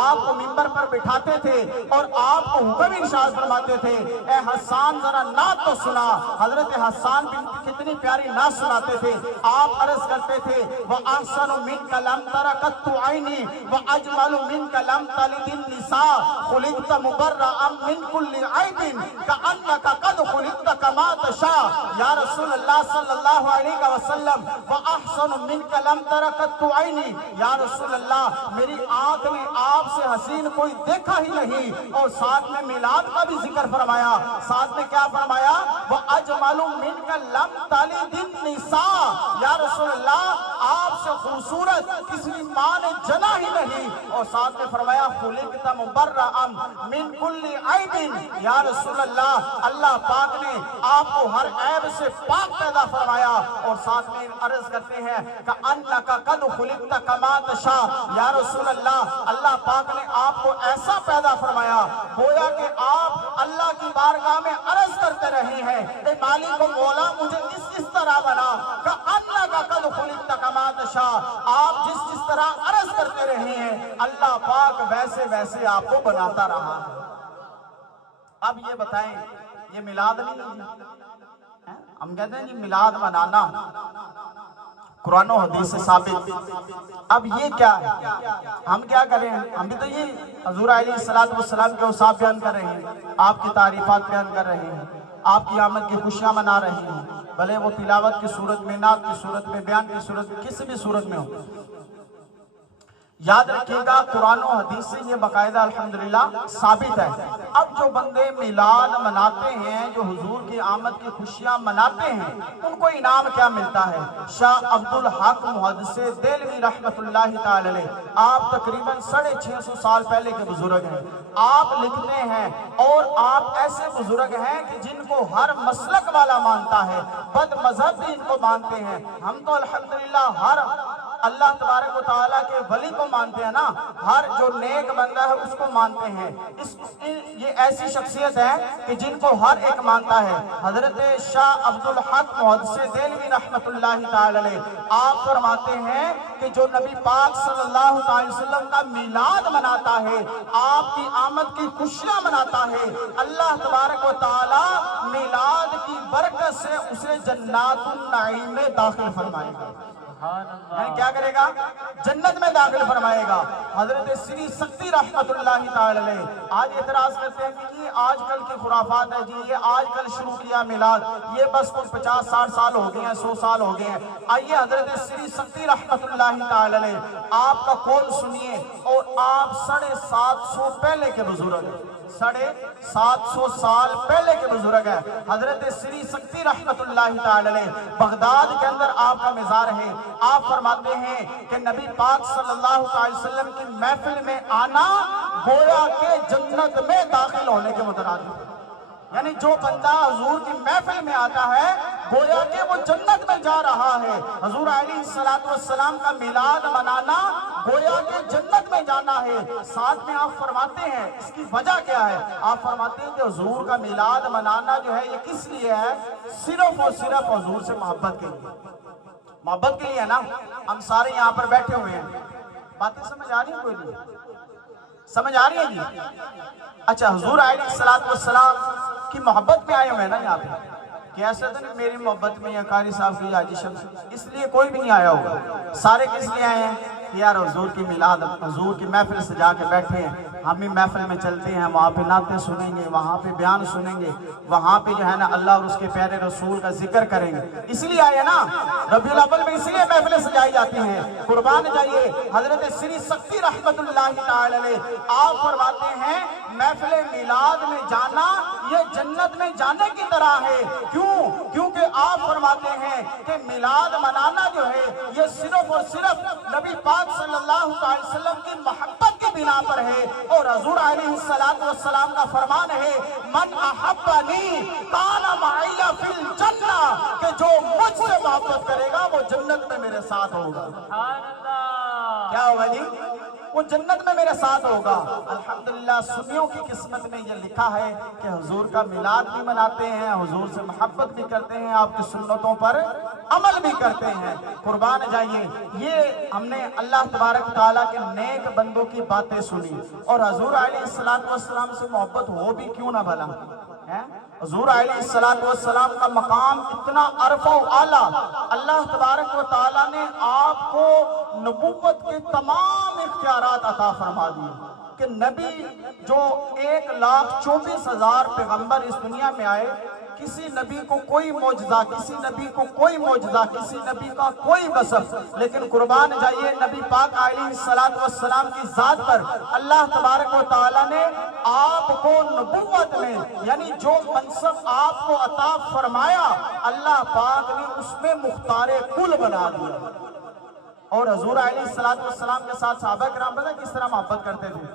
آپ کو منبر پر بٹھاتے تھے اور آپ کو حکم ارشاد فرماتے تھے اے حسان ذرا نعت تو سنا۔ حضرت حسان بن کتنی پیاری نعت سناتے تھے، آپ عرض کرتے تھے وَأَحْسَنُ مِنْكَ لَمْ تَرَ قَطُّ عَيْنِي وَأَجْمَلُ مِنْكَ لَمْ تَلِدِ النِّسَاءُ خُلِقْتَ مُبَرَّأً مِنْ كُلِّ عَيْبٍ كَأَنَّكَ قَدْ خُلِقْتَ كَمَا تَشَاءُ۔ یا رسول اللہ صلی اللہ علیہ وسلم وَأَحْسَنُ مِنْكَ لَمْ تَرَ قَطُّ عَيْنِي، یا رسول اللہ میری آنکھ نے آپ سے حسین کوئی دیکھا ہی نہیں، اور ساتھ میں میلاد کا بھی ذکر فرمایا، ساتھ میں کیا فرمایا وَأَجْمَلُ مِنْكَ لَمْ تَلِدِ النِّسَاءُ، یا رسول اللہ آپ سے خوبصورت کسی ماں نے جنا ہی نہیں، اور ساتھ میں فرمایا خُلِقْتَ مُبَرَّأً مِنْ كُلِّ عَيْبٍ، یا رسول اللہ اللہ پاک نے آپ کو ہر عیب سے پاک پیدا فرمایا، اور ساتھ میں عرض کرتے ہیں كَأَنَّكَ قَدْ خُلِقْتَ كَمَا تَشَاءُ، یا رسول اللہ پاک نے آپ کو ایسا پیدا فرمایا گویا کہ آپ اللہ کی بارگاہ میں عرض کرتے رہے ہیں اے مالک و مولا مجھے اس طرح بنا، كَأَنَّكَ قَدْ خُلِقْتَ كَمَا تَشَاءُ، آپ جس طرح عرض کرتے رہے ہیں اللہ پاک ویسے آپ کو بناتا رہا ہے۔ اب یہ بتائیں یہ میلاد نہیں ہم کہتے ہیں جی میلاد منانا قرآن و حدیث سے ثابت، اب یہ کیا ہے؟ ہم کیا کریں؟ ہم بھی تو یہ حضور علیہ السلام کے اوصاف بیان کر رہے ہیں، آپ کی تعریفات بیان کر رہے ہیں، آپ کی آمد کی خوشیاں منا رہے ہیں، بھلے وہ تلاوت کی صورت میں، نعت کی صورت میں، بیان کی صورت میں، کسی بھی صورت میں ہو۔ یاد رکھیے گا قرآن و حدیث سے یہ باقاعدہ الحمدللہ ثابت ہے۔ اب جو بندے میلاد مناتے ہیں، جو حضور کی آمد کی خوشیاں مناتے ہیں، ان کو انعام کیا ملتا ہے؟ شاہ عبدالحق محدث دہلوی رحمت اللہ تعالی علیہ، آپ تقریباً 650 سال پہلے کے بزرگ ہیں، آپ لکھتے ہیں اور آپ ایسے بزرگ ہیں کہ جن کو ہر مسلک والا مانتا ہے، بد مذہب بھی ان کو مانتے ہیں۔ ہم تو الحمدللہ ہر اللہ تبارک و تعالیٰ کے ولی کو مانتے ہیں نا، ہر جو نیک بندہ ہے اس کو مانتے ہیں۔ یہ ایسی شخصیت ہے کہ جن کو ہر ایک مانتا ہے۔ حضرت شاہ عبدالحق محدث دہلوی رحمت اللہ تعالی علیہ، آپ فرماتے ہیں کہ جو نبی پاک صلی اللہ علیہ وسلم کا میلاد مناتا ہے، آپ کی آمد کی خوشیاں مناتا ہے، اللہ تبارک و تعالیٰ میلاد کی برکت سے اسے جنات النعیم میں داخل فرمائے گا۔ یعنی کیا کرے گا؟ جنت میں داخل فرمائے گا۔ حضرت سری سکتی رحمت اللہ تعالی علیہ آج اعتراض کرتے ہیں کہ یہ آج کل کی خرافات ہے جی، یہ آج کل شروع کیا میلاد، یہ بس 50-60 سال ہو گئے ہیں، 100 سال ہو گئے ہیں۔ آئیے حضرت سری سکتی رحمت اللہ تعالی علیہ آپ کا قول سنیے، اور آپ 750 پہلے کے بزرگ ہیں، 750 سال پہلے کے بزرگ ہیں۔ حضرت سری سکتی رحمت اللہ تعالی علیہ بغداد کے اندر آپ کا مزار ہے۔ آپ فرماتے ہیں کہ نبی پاک صلی اللہ علیہ وسلم کی محفل میں آنا گویا کہ جنت میں داخل ہونے کے مترادف ہے۔ یعنی جو بندہ حضور کی محفل میں آتا ہے گویا کہ وہ جنت میں جا رہا ہے۔ حضور علیہ السلام کا میلاد منانا گویا کہ جنت میں جانا ہے۔ ساتھ میں آپ فرماتے ہیں اس کی وجہ کیا ہے؟ آپ فرماتے ہیں کہ حضور کا میلاد منانا جو ہے یہ کس لیے ہے؟ صرف اور صرف حضور سے محبت کے لیے، محبت کے لیے نا۔ ہم سارے یہاں پر بیٹھے ہوئے ہیں، باتیں سمجھ آ رہی ہیں؟ کوئی نہیں سمجھ آ رہی ہے جی؟ اچھا، حضور علیہ السلام کی محبت میں آئے ہوئے ہیں نا یہاں پہ، کہ ایسا تو نہیں میری محبت میں یا قاری صاحب کی حاجی شمس، اس لیے کوئی بھی نہیں آیا ہوگا۔ سارے کس لیے آئے ہیں کہ یار حضور کی میلاد، حضور کی محفل سجا کے بیٹھے ہیں، ہم بھی محفل میں چلتے ہیں، وہاں پہ نعتیں سنیں گے، وہاں پہ بیان سنیں گے، وہاں پہ جو ہے نا اللہ اور اس کے پیارے رسول کا ذکر کریں گے، اس لیے آئے نا۔ ربیع الاول میں اس لیے محفلیں سجائی جاتی ہیں۔ قربان جائیے حضرت سری سکتی رحمت اللہ تعالی علیہ آپ فرماتے ہیں محفل میلاد میں جانا یہ جنت میں جانے کی طرح ہے۔ کیونکہ آپ فرماتے ہیں کہ میلاد منانا جو ہے یہ صرف اور صرف نبی پاک صلی اللہ علیہ وسلم کی محبت کی بنا پر ہے، اور حضور علیہ السلام کا فرمان ہے من احبنی کان معی فی الجنہ، کہ جو مجھ سے محبت کرے گا وہ جنت میں میرے ساتھ ہوگا۔ کیا ہوگا جی؟ وہ جنت میں میرے ساتھ ہوگا۔ الحمدللہ سنیوں کی قسمت میں یہ لکھا ہے کہ حضور کا میلاد بھی مناتے ہیں، حضور سے محبت بھی کرتے ہیں، آپ کی سنتوں پر عمل بھی کرتے ہیں۔ قربان جائیے یہ ہم نے اللہ تبارک تعالیٰ کے نیک بندوں کی باتیں سنی، اور حضور علیہ السلام سے محبت ہو بھی کیوں نہ بھلا۔ حضور علیہ السلام کا مقام اتنا عرفہ و اعلیٰ، اللہ تبارک و تعالیٰ نے آپ کو نبوت کے تمام اختیارات عطا فرما دیے کہ نبی جو 1,24,000 پیغمبر اس دنیا میں آئے، کسی نبی کو کوئی معجزہ، کسی نبی کو کوئی معجزہ، کسی نبی کا کوئی وصف، لیکن قربان جائیے نبی پاک علیہ السلام کی ذات پر اللہ تبارک و تعالیٰ نے آپ کو نبوت میں، یعنی جو منصب آپ کو عطا فرمایا، اللہ پاک نے اس میں مختار کل بنا دیا۔ اور حضور علیہ السلام کے ساتھ صحابہ کرام پتہ کس طرح محبت کرتے تھے؟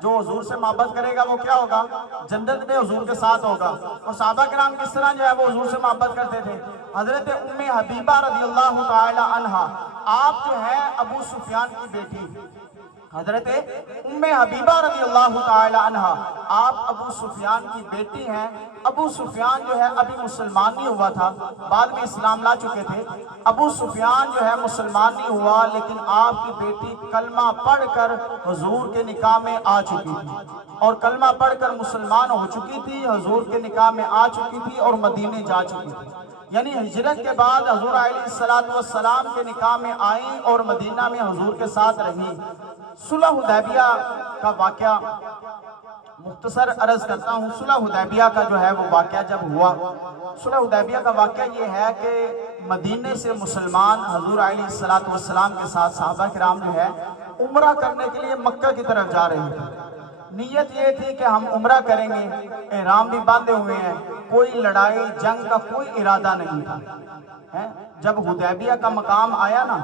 جو حضور سے محبت کرے گا وہ کیا ہوگا؟ جنت میں حضور کے ساتھ ہوگا۔ اور صحابہ کرام کس طرح جو ہے وہ حضور سے محبت کرتے تھے؟ حضرت ام حبیبہ رضی اللہ تعالی عنہا، آپ جو ہے ابو سفیان کی بیٹی، حضرت ام حبیبہ رضی اللہ تعالی عنہ، آپ ابو سفیان کی بیٹی ہیں۔ ابو سفیان جو ہے ابھی مسلمان نہیں ہوا تھا، بعد میں اسلام لا چکے تھے۔ ابو سفیان جو ہے مسلمان نہیں ہوا، لیکن آپ کی بیٹی کلمہ پڑھ کر حضور کے نکاح میں آ چکی تھی، اور کلمہ پڑھ کر مسلمان ہو چکی تھی، حضور کے نکاح میں آ چکی تھی اور مدینے جا چکی تھی۔ یعنی ہجرت کے بعد حضور علیہ السلام کے نکاح میں آئیں اور مدینہ میں حضور کے ساتھ رہیں۔ صلح حدیبیہ کا واقعہ مختصر عرض کرتا ہوں۔ صلح حدیبیہ کا جو ہے وہ واقعہ جب ہوا، صلح حدیبیہ کا واقعہ یہ ہے کہ مدینے سے مسلمان حضور علیہ السلام کے ساتھ صحابہ کرام جو ہے عمرہ کرنے کے لیے مکہ کی طرف جا رہے تھے۔ نیت یہ تھی کہ ہم عمرہ کریں گے، احرام بھی باندھے ہوئے ہیں، کوئی لڑائی جنگ کا کوئی ارادہ نہیں تھا۔ جب حدیبیہ کا مقام آیا نا،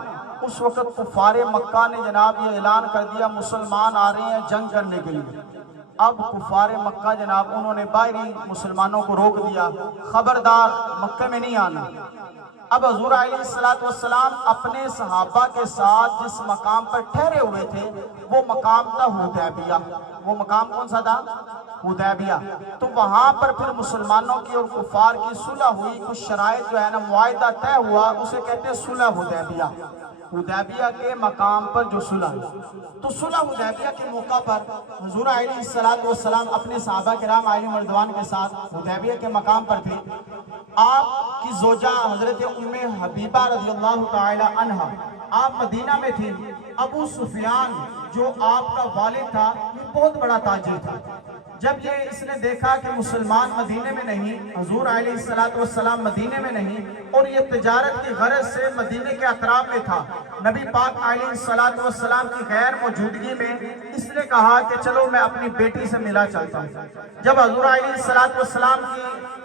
اس وقت کفار مکہ نے جناب یہ اعلان کر دیا مسلمان آ رہے ہیں جنگ کرنے کے لیے۔ اب کفار مکہ جناب انہوں نے باہری مسلمانوں کو روک دیا، خبردار مکہ میں نہیں آنا۔ اب حضور علیہ السلام اپنے صحابہ کے ساتھ جس مقام پر ٹھہرے ہوئے تھے وہ مقام تھا حدیبیہ۔ وہ مقام کون سا تھا؟ حدیبیہ۔ تو وہاں پر پھر مسلمانوں کی اور کفار کی صلح ہوئی، کچھ شرائط جو ہے نا معاہدہ طے ہوا، اسے کہتے ہیں صلح حدیبیہ۔ حدیبیہ کے مقام پر جو صلح، تو صلح حدیبیہ کے موقع پر حضور علیہ السلام اپنے صحابہ کرام علیہم رضوان کے ساتھ حدیبیہ کے مقام پر تھے۔ آپ کی زوجہ حضرت ام حبیبہ رضی اللہ تعالی عنہ آپ مدینہ میں تھی۔ ابو سفیان جو آپ کا والد تھا یہ بہت بڑا تاجر تھا۔ جب یہ اس نے دیکھا کہ مسلمان مدینے میں نہیں، حضور علیہ السلام مدینے میں نہیں، اور یہ تجارت کی غرض سے مدینے کے اطراف میں تھا، نبی پاک علیہ السلام کی غیر موجودگی میں اس نے کہا کہ چلو میں اپنی بیٹی سے ملا چلتا ہوں۔ جب حضور علیہ السلام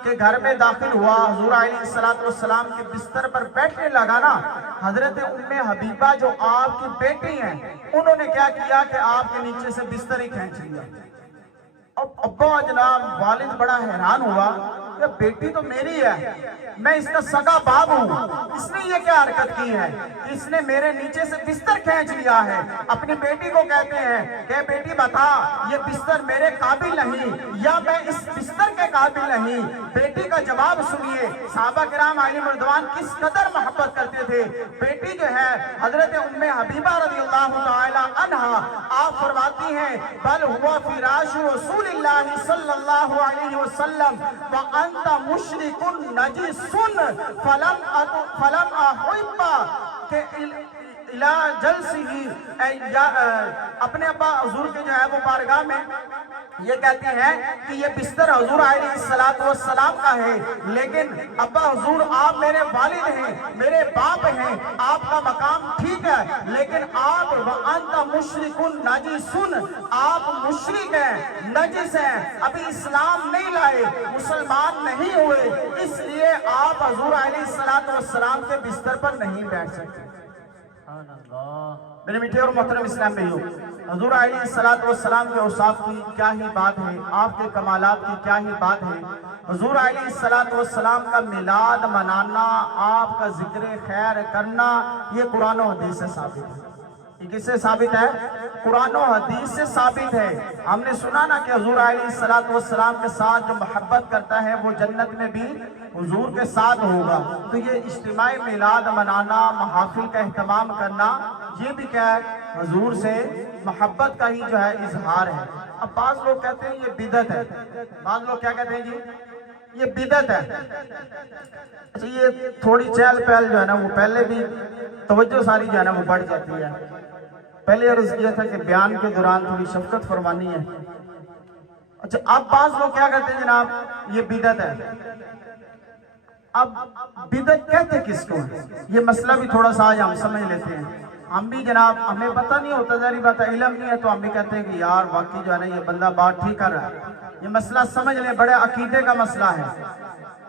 کے گھر میں داخل ہوا، حضور علیہ السلام کے بستر پر بیٹھنے لگا نا، حضرت ام حبیبہ جو آپ کی بیٹی ہیں انہوں نے کیا کیا کہ آپ کے نیچے سے بستر ہی کھینچ لیا۔ اب ابا جناب والد بڑا حیران ہوا کہ بیٹی تو میری ہے، میں اس کا سگا باپ ہوں، اس نے یہ کیا حرکت کی ہے کہ اس نے میرے نیچے سے بستر کھینچ لیا ہے۔ اپنی بیٹی کو کہتے ہیں کہ بیٹی بتا یہ بستر میرے قابل نہیں یا میں اس بستر کے قابل نہیں۔ بیٹی کا جواب سنیے، صحابہ کرام علیہم رضوان کس قدر محبت کرتے تھے۔ بیٹی جو ہے حضرت ام حبیبہ رضی اللہ تعالی عنہ آپ فرماتی ہیں بل ہوا فراش رسول اللہ صلی اللہ علیہ وسلم وانت مشرک نجس فلم احب کہ الى جلسہ، اپنے ابا حضور کے جو ہے وہ بارگاہ میں یہ کہتی ہیں کہ یہ بستر حضور علیہ السلام کا ہے، لیکن ابا حضور آپ میرے والد ہیں، میرے باپ ہیں، آپ کا مقام ٹھیک ہے، لیکن آپ وَأَنْتَ مُشْرِكٌ نَجِسٌ، آپ مشرک ہیں، نجس ہیں، ابھی اسلام نہیں لائے، مسلمان نہیں ہوئے، اس لیے آپ حضور علیہ السلام کے بستر پر نہیں بیٹھ سکتے۔ میرے میٹھے اور محترم اسلام بھائیو، حضور علیہ السلام کے اوصاف کی کیا ہی بات ہے، آپ کے کمالات کی کیا ہی بات ہے۔ حضور علیہ السلام کا میلاد منانا، آپ کا ذکر خیر کرنا، یہ قرآن و حدیث سے ثابت ہے۔ یہ کس سے ثابت ہے؟ قرآن و حدیث سے ثابت ہے۔ ہم نے سنا نا کہ حضور علیہ السلام کے ساتھ جو محبت کرتا ہے وہ جنت میں بھی حضور کے ساتھ ہوگا۔ تو یہ اجتماعی میلاد منانا، محافل کا اہتمام کرنا، یہ بھی کیا ہے؟ حضور سے محبت کا ہی جو ہے اظہار ہے۔ اب بعض لوگ کہتے ہیں یہ بدعت ہے، بعض لوگ کیا کہتے ہیں جی یہ بدعت ہے۔ اچھا یہ تھوڑی چہل پہل جو ہے نا وہ پہلے بھی توجہ ساری جو ہے نا وہ بڑھ جاتی ہے۔ پہلے عرض کیا تھا کہ بیان کے دوران تھوڑی شفقت فرمانی ہے۔ اچھا اب بعض لوگ کیا کہتے ہیں جناب یہ بدعت ہے۔ اب بدعت کہتے کس کو ہے؟ یہ مسئلہ بھی تھوڑا سا آج ہم سمجھ لیتے ہیں۔ ہم بھی جناب ہمیں پتہ نہیں ہوتا، ظاہری بات ہے علم نہیں ہے، تو ہم بھی کہتے ہیں کہ یار واقعی جو ہے نا یہ بندہ بات ٹھیک کر رہا ہے۔ یہ مسئلہ سمجھ لیں، بڑے عقیدے کا مسئلہ ہے۔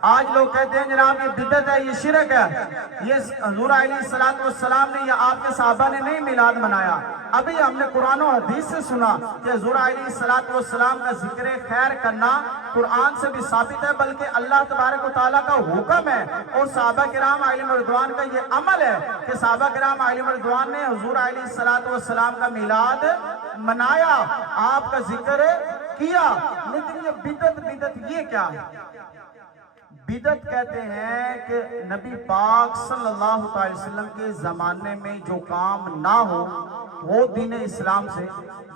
آج لوگ کہتے ہیں جناب یہ بدعت ہے، یہ شرک ہے، یہ حضور علیہ السلام نے یا آپ کے صحابہ نے نہیں میلاد منایا۔ ابھی ہم نے قرآن و حدیث سے سنا کہ حضور علیہ السلام کا ذکر خیر کرنا قرآن سے بھی ثابت ہے، بلکہ اللہ تبارک و تعالیٰ کا حکم ہے، اور صحابہ کرام علیہ رضوان کا یہ عمل ہے کہ صحابہ کرام علیہ رضوان نے حضور علیہ السلام کا میلاد منایا، آپ کا ذکر کیا۔ لیکن یہ بدعت یہ کیا ہے؟ بدعت کہتے ہیں کہ نبی پاک صلی اللہ علیہ وسلم کے زمانے میں جو کام نہ ہو وہ دین اسلام سے،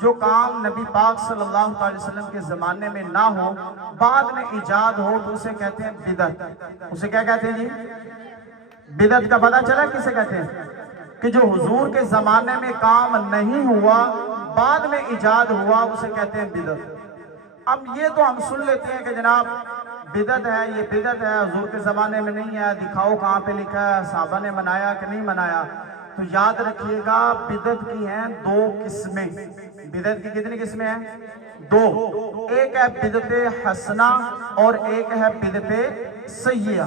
جو کام نبی پاک صلی اللہ علیہ وسلم کے زمانے میں نہ ہو بعد میں ایجاد ہو تو اسے کہتے ہیں بدعت۔ اسے کیا کہتے ہیں جی؟ بدعت کا پتہ چلا کسے کہتے ہیں؟ کہ جو حضور کے زمانے میں کام نہیں ہوا بعد میں ایجاد ہوا اسے کہتے ہیں بدعت۔ اب یہ تو ہم سن لیتے ہیں کہ جناب بدعت ہے، یہ بدعت ہے، حضور کے زمانے میں نہیں ہے، دکھاؤ کہاں پہ لکھا ہے، صحابہ نے منایا کہ نہیں منایا۔ تو یاد رکھیے گا بدعت کی ہیں دو قسمیں۔ بدعت کی کتنی قسمیں ہیں؟ دو۔ ایک ہے بدعت حسنہ اور ایک ہے بدعت سیئہ۔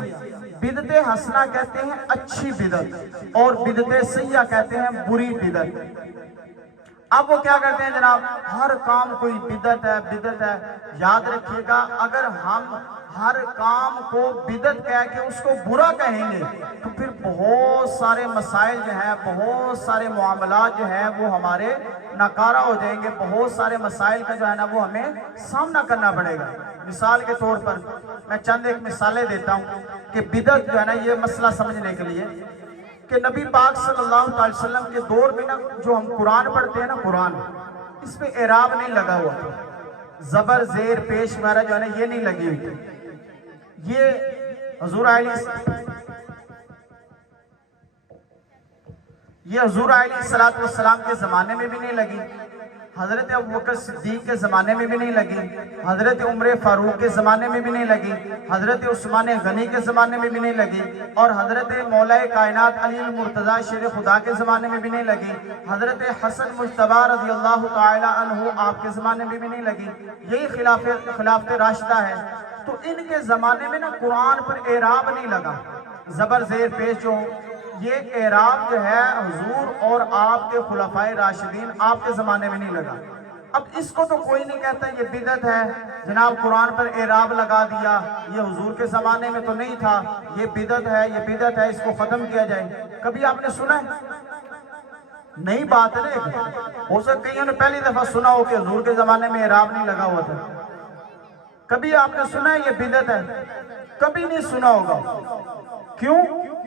بدعت حسنہ کہتے ہیں اچھی بدعت، اور بدعت سیئہ کہتے ہیں بری بدعت۔ اب وہ کیا کرتے ہیں جناب؟ ہر کام کوئی بدعت ہے۔ یاد رکھیے گا اگر ہم ہر کام کو بدعت کہہ کے اس کو برا کہیں گے تو پھر بہت سارے مسائل جو ہیں، بہت سارے معاملات جو ہیں وہ ہمارے ناکارہ ہو جائیں گے، بہت سارے مسائل کا جو ہے نا وہ ہمیں سامنا کرنا پڑے گا۔ مثال کے طور پر میں چند ایک مثالیں دیتا ہوں کہ بدعت جو ہے نا یہ مسئلہ سمجھنے کے لیے کہ نبی پاک صلی اللہ علیہ وسلم کے دور میں نا جو ہم قرآن پڑھتے ہیں نا، قرآن اس پہ اعراب نہیں لگا ہوا تھا، زبر زیر پیش وغیرہ جو ہے نا یہ نہیں لگی ہوئی تھی۔ یہ حضور علیہ السلام کے زمانے میں بھی نہیں لگی، حضرت ابوبکر صدیق کے زمانے میں بھی نہیں لگی، حضرت عمر فاروق کے زمانے میں بھی نہیں لگی، حضرت عثمان غنی کے زمانے میں بھی نہیں لگی، اور حضرت مولا کائنات علی المرتضی شیر خدا کے زمانے میں بھی نہیں لگی، حضرت حسن مجتبی رضی اللہ تعالی عنہ آپ کے زمانے میں بھی نہیں لگی۔ یہی خلافت راشدہ ہے۔ تو ان کے زمانے میں نا قرآن پر اعراب نہیں لگا، زبر زیر پیش جو یہ اعراب جو ہے حضور اور آپ کے خلفائے راشدین آپ کے زمانے میں نہیں لگا۔ اب اس کو تو کوئی نہیں کہتا یہ بدعت ہے، جناب قرآن پر اعراب لگا دیا، یہ حضور کے زمانے میں تو نہیں تھا، یہ بدعت ہے، اس کو ختم کیا جائے۔ کبھی آپ نے سنا ہے؟ نئی بات ہے نا، ہو سکتا ہے کئیوں نے پہلی دفعہ سنا ہو کہ حضور کے زمانے میں اعراب نہیں لگا ہوا تھا۔ کبھی آپ نے سنا ہے یہ بدعت ہے؟ کبھی نہیں سنا ہوگا۔ کیوں؟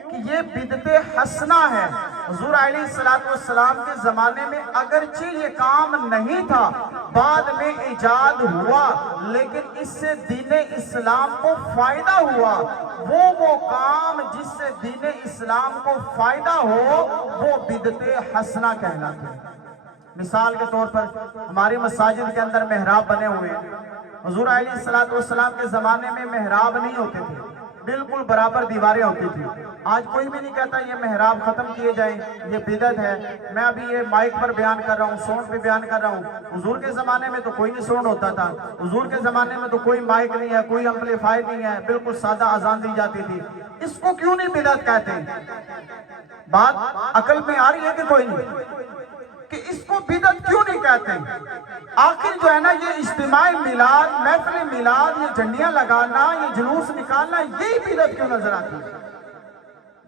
کہ یہ بدعت حسنہ ہے۔ حضور علیہ السلام کے زمانے میں اگرچہ یہ کام نہیں تھا، بعد میں ایجاد ہوا، لیکن اس سے دین اسلام کو فائدہ ہوا۔ وہ کام جس سے دین اسلام کو فائدہ ہو وہ بدعت حسنہ کہلاتا ہے۔ مثال کے طور پر ہماری مساجد کے اندر محراب بنے ہوئے ہیں۔ حضور علیہ السلام کے زمانے میں محراب نہیں ہوتے تھے، بالکل برابر دیواریں ہوتی تھی۔ آج کوئی بھی نہیں کہتا یہ محراب ختم کیے جائیں، یہ بدعت ہے۔ میں ابھی یہ مائک پر بیان کر رہا ہوں، ساؤنڈ پہ بیان کر رہا ہوں۔ حضور کے زمانے میں تو کوئی نہیں ساؤنڈ ہوتا تھا، حضور کے زمانے میں تو کوئی مائک نہیں ہے، کوئی امپلیفائر نہیں ہے، بالکل سادہ اذان دی جاتی تھی۔ اس کو کیوں نہیں بدعت کہتے ہیں؟ بات عقل میں آ رہی ہے کہ کوئی نہیں؟ کہ اس کو بدعت کیوں نہیں کہتے ہیں؟ آخر جو ہے نا یہ اجتماع میلاد، محفل میلاد، یہ جھنڈیاں لگانا، یہ جلوس نکالنا، یہی بدعت کیوں نظر آتی ہے؟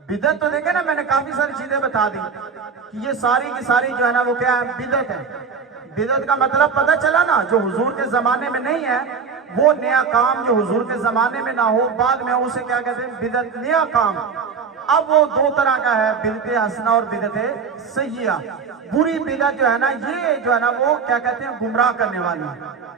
بدعت تو دیکھیں نا، میں نے کافی ساری چیزیں بتا دی کہ یہ ساری کی ساری جو ہے نا وہ کیا ہے؟ بدعت ہے۔ بدعت کا مطلب پتہ چلا نا، جو حضور کے زمانے میں نہیں ہے وہ نیا کام جو حضور کے زمانے میں نہ ہو بعد میں اسے کیا کہتے ہیں؟ بدعت، نیا کام۔ اب وہ دو طرح کا ہے، بدعت حسنہ اور بدعت سیئہ۔ بری بدعت جو ہے نا یہ جو ہے نا وہ کیا کہتے ہیں؟ گمراہ کرنے والی۔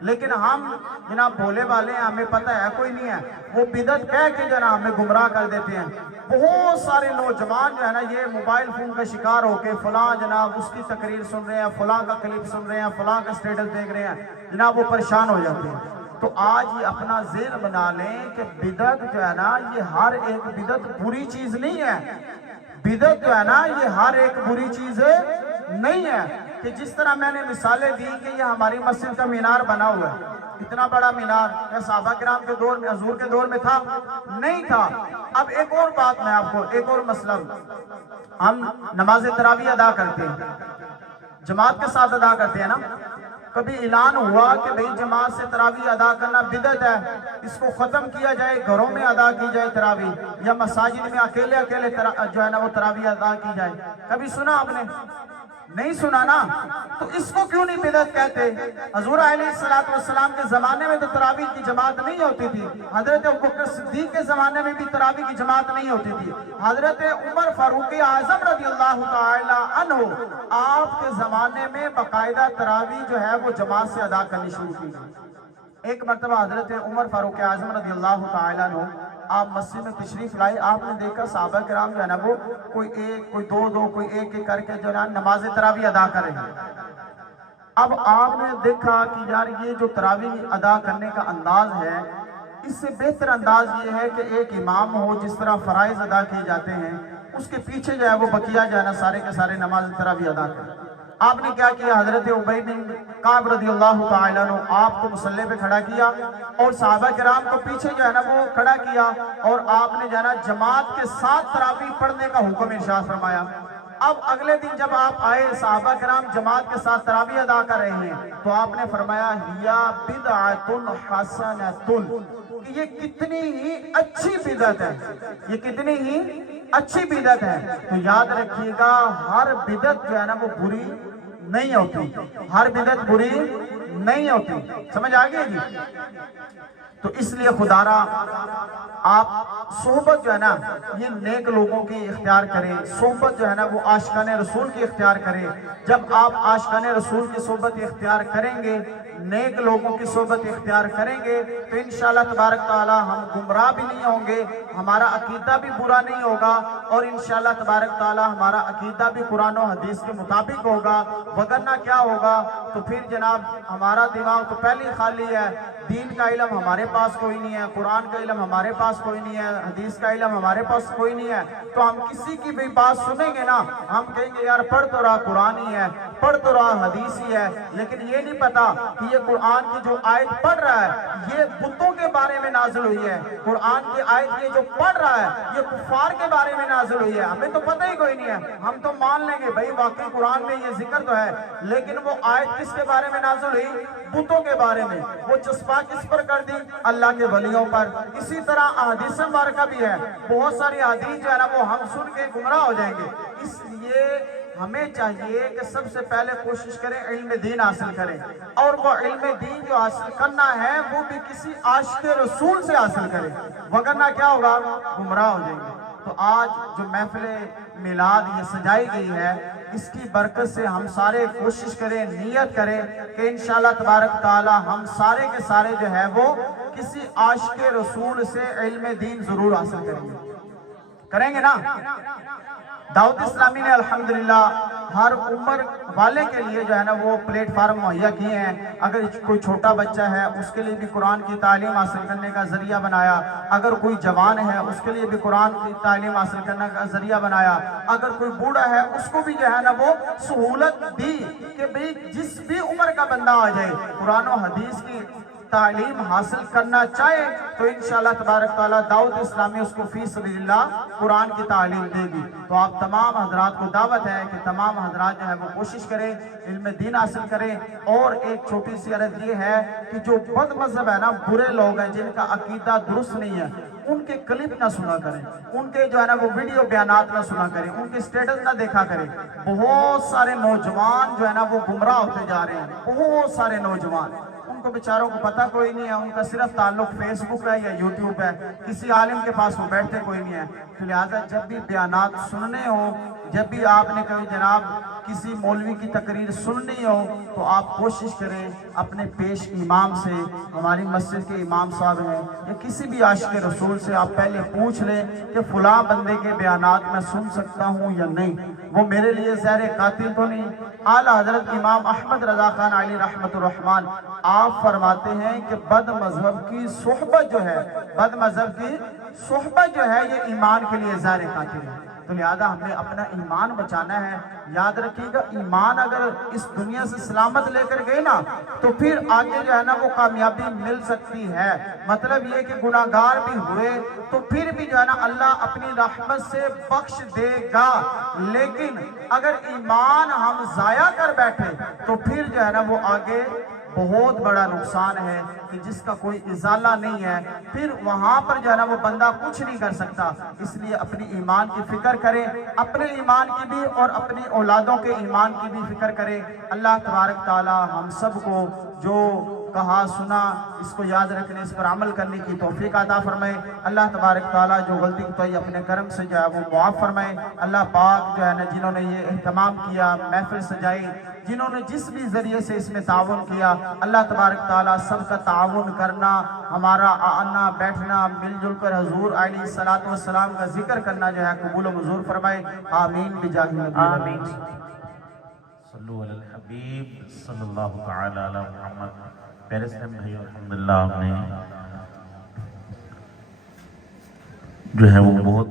لیکن ہم جناب بھولے والے ہیں، ہمیں پتہ ہے کوئی نہیں ہے، وہ بدعت کہہ کے جو ہے نا ہمیں گمراہ کر دیتے ہیں۔ بہت سارے نوجوان جو ہے نا یہ موبائل فون کا شکار ہو کے فلاں جناب اس کی تقریر سن رہے ہیں، فلاں کا کلپ سن رہے ہیں، فلاں کا سٹیٹس دیکھ رہے ہیں، جناب وہ پریشان ہو جاتے ہیں۔ تو آج یہ اپنا ذہن بنا لیں کہ بدعت جو ہے نا یہ ہر ایک بدعت بری چیز نہیں ہے۔ بدعت جو ہے نا یہ ہر ایک بری چیز نہیں ہے۔ کہ جس طرح میں نے مثالیں دی کہ یہ ہماری مسجد کا مینار بنا ہوا ہے، اتنا بڑا مینار کیا صحابہ کرام کے دور میں، حضور کے دور میں تھا؟ نہیں تھا۔ اب ایک اور بات میں آپ کو، ایک اور مسئلہ، ہم نماز تراویح ادا کرتے ہیں، جماعت کے ساتھ ادا کرتے ہیں نا، کبھی اعلان ہوا کہ بھئی جماعت سے تراویح ادا کرنا بدعت ہے، اس کو ختم کیا جائے، گھروں میں ادا کی جائے تراویح، یا مساجد میں اکیلے جو ہے نا وہ تراویح ادا کی جائے؟ کبھی سنا آپ نے؟ نہیں سنا نا؟ تو اس کو کیوں نہیں بدعت کہتے؟ حضور علیہ السلام کے زمانے میں تو تراویح کی جماعت نہیں ہوتی تھی، حضرت ابوبکر صدیق کے زمانے میں بھی تراویح کی جماعت نہیں ہوتی تھی، حضرت عمر فاروق اعظم رضی اللہ تعالی عنہ آپ کے زمانے میں باقاعدہ تراویح جو ہے وہ جماعت سے ادا کرنی شروع کی گئی۔ ایک مرتبہ حضرت عمر فاروق اعظم رضی اللہ تعالی عنہ آپ مسجد میں تشریف لائے، آپ نے دیکھا صحابہ کرام جو ہے نا وہ کوئی ایک، کوئی دو، کوئی ایک کر کے جو ہے نا نماز تراویح ادا کریں گے۔ اب آپ نے دیکھا کہ یار یہ جو تراویح ادا کرنے کا انداز ہے، اس سے بہتر انداز یہ ہے کہ ایک امام ہو، جس طرح فرائض ادا کیے جاتے ہیں اس کے پیچھے جو ہے وہ بقیہ جو ہے نا سارے کے سارے نماز تراویح ادا کریں۔ آپ نے کیا کیا؟ حضرت ابی بن کعب رضی اللہ تعالیٰ عنہ آپ کو مصلی پہ کھڑا کیا اور صحابہ کرام کو پیچھے جو ہے نا وہ کھڑا کیا، اور آپ نے جو ہے نا جماعت کے ساتھ تراویح پڑھنے کا حکم ارشاد فرمایا۔ اب اگلے دن جب آپ آئے، صحابہ کرام جماعت کے ساتھ تراویح ادا کر رہے ہیں، تو آپ نے فرمایا ہیا بدعۃ حسنۃ، کہ یہ کتنی ہی اچھی بدعت ہے، یہ کتنی ہی اچھی بدعت ہے۔ تو یاد رکھیے گا ہر بدعت جو ہے نا وہ بری نہیں ہوتی، ہر بدعت بری نہیں ہوتی، سمجھ آگئی جی؟ تو اس لیے خدا را آپ صحبت جو ہے نا یہ نیک لوگوں کی اختیار کریں، صحبت جو ہے نا وہ عاشقان رسول کی اختیار کریں۔ جب آپ عاشقان رسول کی صحبت اختیار کریں گے، نیک لوگوں کی صحبت اختیار کریں گے، تو انشاءاللہ تبارک تعالی ہم گمراہ بھی نہیں ہوں گے، ہمارا عقیدہ بھی برا نہیں ہوگا، اور انشاءاللہ تبارک تعالی ہمارا عقیدہ بھی قرآن و حدیث کے مطابق ہوگا۔ وگرنہ کیا ہوگا؟ تو پھر جناب ہمارا دماغ تو پہلے خالی ہے، دین کا علم ہمارے پاس کوئی نہیں ہے، قرآن کا علم ہمارے پاس کوئی نہیں ہے، حدیث کا علم ہمارے پاس کوئی نہیں ہے، تو ہم کسی کی بھی بات سنیں گے نا، ہم کہیں گے یار پڑھ تو رہا قرآن ہی ہے، پڑھ تو رہا حدیث ہی ہے، لیکن یہ نہیں پتا کہ یہ قرآن کی جو آیت پڑھ رہا ہے یہ بتوں کے بارے میں نازل ہوئی ہے، قرآن کی آیت یہ جو پڑھ رہا ہے یہ کفار کے بارے میں نازل ہوئی ہے، ہمیں تو پتہ ہی کوئی نہیں ہے۔ ہم تو مان لیں گے بھائی واقعی قرآن میں یہ ذکر تو ہے، لیکن وہ آیت کس کے بارے میں نازل ہوئی؟ بتوں کے بارے میں۔ وہ چسپاں کس پر کر دی؟ اللہ کے ولیوں پر۔ اسی طرح احادیث مبارکہ بھی ہے، بہت ساری احادیث جو ہے نا وہ ہم سن کے گمراہ ہو جائیں گے۔ اس لیے ہمیں چاہیے کہ سب سے پہلے کوشش کریں علم دین حاصل کریں، اور وہ علم دین جو حاصل کرنا ہے وہ بھی کسی عاشق رسول سے حاصل کریں، وگرنہ کیا ہوگا؟ گمراہ ہو جائیں گے۔ تو آج جو محفل میلاد یہ سجائی گئی ہے، اس کی برکت سے ہم سارے کوشش کریں، نیت کریں کہ انشاءاللہ تبارک تعالی ہم سارے کے سارے جو ہے وہ کسی عاشق رسول سے علم دین ضرور حاصل کریں گے نا؟ دعوت اسلامی نے الحمدللہ ہر عمر والے کے لیے جو ہے نا وہ پلیٹ فارم مہیا کیے ہیں۔ اگر کوئی چھوٹا بچہ ہے اس کے لیے بھی قرآن کی تعلیم حاصل کرنے کا ذریعہ بنایا، اگر کوئی جوان ہے اس کے لیے بھی قرآن کی تعلیم حاصل کرنے کا ذریعہ بنایا، اگر کوئی بوڑھا ہے اس کو بھی جو ہے نا وہ سہولت دی کہ بھئی جس بھی عمر کا بندہ آ جائے قرآن و حدیث کی تعلیم حاصل کرنا چاہے تو انشاءاللہ تبارک تعالیٰ دعوت اسلامی اس کو فی سبیل اللہ قرآن کی تعلیم دے گی۔ تو آپ تمام حضرات کو دعوت ہے کہ تمام حضرات جو ہے وہ کوشش کریں، علم دین حاصل کریں۔ اور ایک چھوٹی سی عرض یہ ہے کہ جو بد مذہب ہے نا، برے لوگ ہیں جن کا عقیدہ درست نہیں ہے، ان کے کلپ نہ سنا کریں، ان کے جو ہے نا وہ ویڈیو بیانات نہ سنا کریں، ان کے سٹیٹس نہ دیکھا کریں۔ بہت سارے نوجوان جو ہے نا وہ گمراہ ہوتے جا رہے ہیں، بہت سارے نوجوان، ان کو بیچاروں کو پتہ کوئی نہیں ہے، ان کا صرف تعلق فیس بک ہے یا یوٹیوب ہے، کسی عالم کے پاس وہ بیٹھتے کوئی نہیں ہے۔ تو لہٰذا جب بھی بیانات سننے ہوں، جب بھی آپ نے کبھی جناب کسی مولوی کی تقریر سننی ہو تو آپ کوشش کریں اپنے پیش امام سے، ہماری مسجد کے امام صاحب ہیں یا کسی بھی عاشق رسول سے آپ پہلے پوچھ لیں کہ فلاں بندے کے بیانات میں سن سکتا ہوں یا نہیں، وہ میرے لیے زہر قاتل تو نہیں۔ اعلیٰ حضرت امام احمد رضا خان علی رحمت الرحمن آپ فرماتے ہیں کہ بد مذہب کی صحبت جو ہے، بد مذہب کی صحبت جو ہے یہ ایمان کے لیے زہر قاتل ہے۔ تو لہذا ہمیں اپنا ایمان بچانا ہے۔ یاد رکھیے گا ایمان اگر اس دنیا سے سلامت لے کر گئے نا تو پھر آگے جو ہے نا وہ کامیابی مل سکتی ہے۔ مطلب یہ کہ گناہگار بھی ہوئے تو پھر بھی جو ہے نا اللہ اپنی رحمت سے بخش دے گا، لیکن اگر ایمان ہم ضائع کر بیٹھے تو پھر جو ہے نا وہ آگے بہت بڑا نقصان ہے کہ جس کا کوئی ازالہ نہیں ہے، پھر وہاں پر جو ہے نا وہ بندہ کچھ نہیں کر سکتا۔ اس لیے اپنی ایمان کی فکر کریں، اپنے ایمان کی بھی اور اپنی اولادوں کے ایمان کی بھی فکر کریں۔ اللہ تبارک تعالی ہم سب کو جو کہا سنا اس کو یاد رکھنے، اس پر عمل کرنے کی توفیق عطا فرمائے۔ اللہ تبارک تعالیٰ جو غلطی کوئی اپنے کرم سے جو ہے وہ معاف فرمائے۔ اللہ پاک جو ہے نا جنہوں نے یہ اہتمام کیا، محفل سجائی، جنہوں نے جس بھی ذریعے سے اس میں تعاون کیا، اللہ تبارک تعالیٰ سب کا تعاون کرنا، ہمارا آنا بیٹھنا مل جل کر حضور علیہ السلام کا ذکر کرنا جو ہے قبول و منظور فرمائے۔ آمین بجاہ نبی آمین۔ صلو علی الحبیب صلی اللہ تعالی علی محمد۔ پیارے اسلام بھائی الحمدللہ ہم نے جو ہے وہ بہت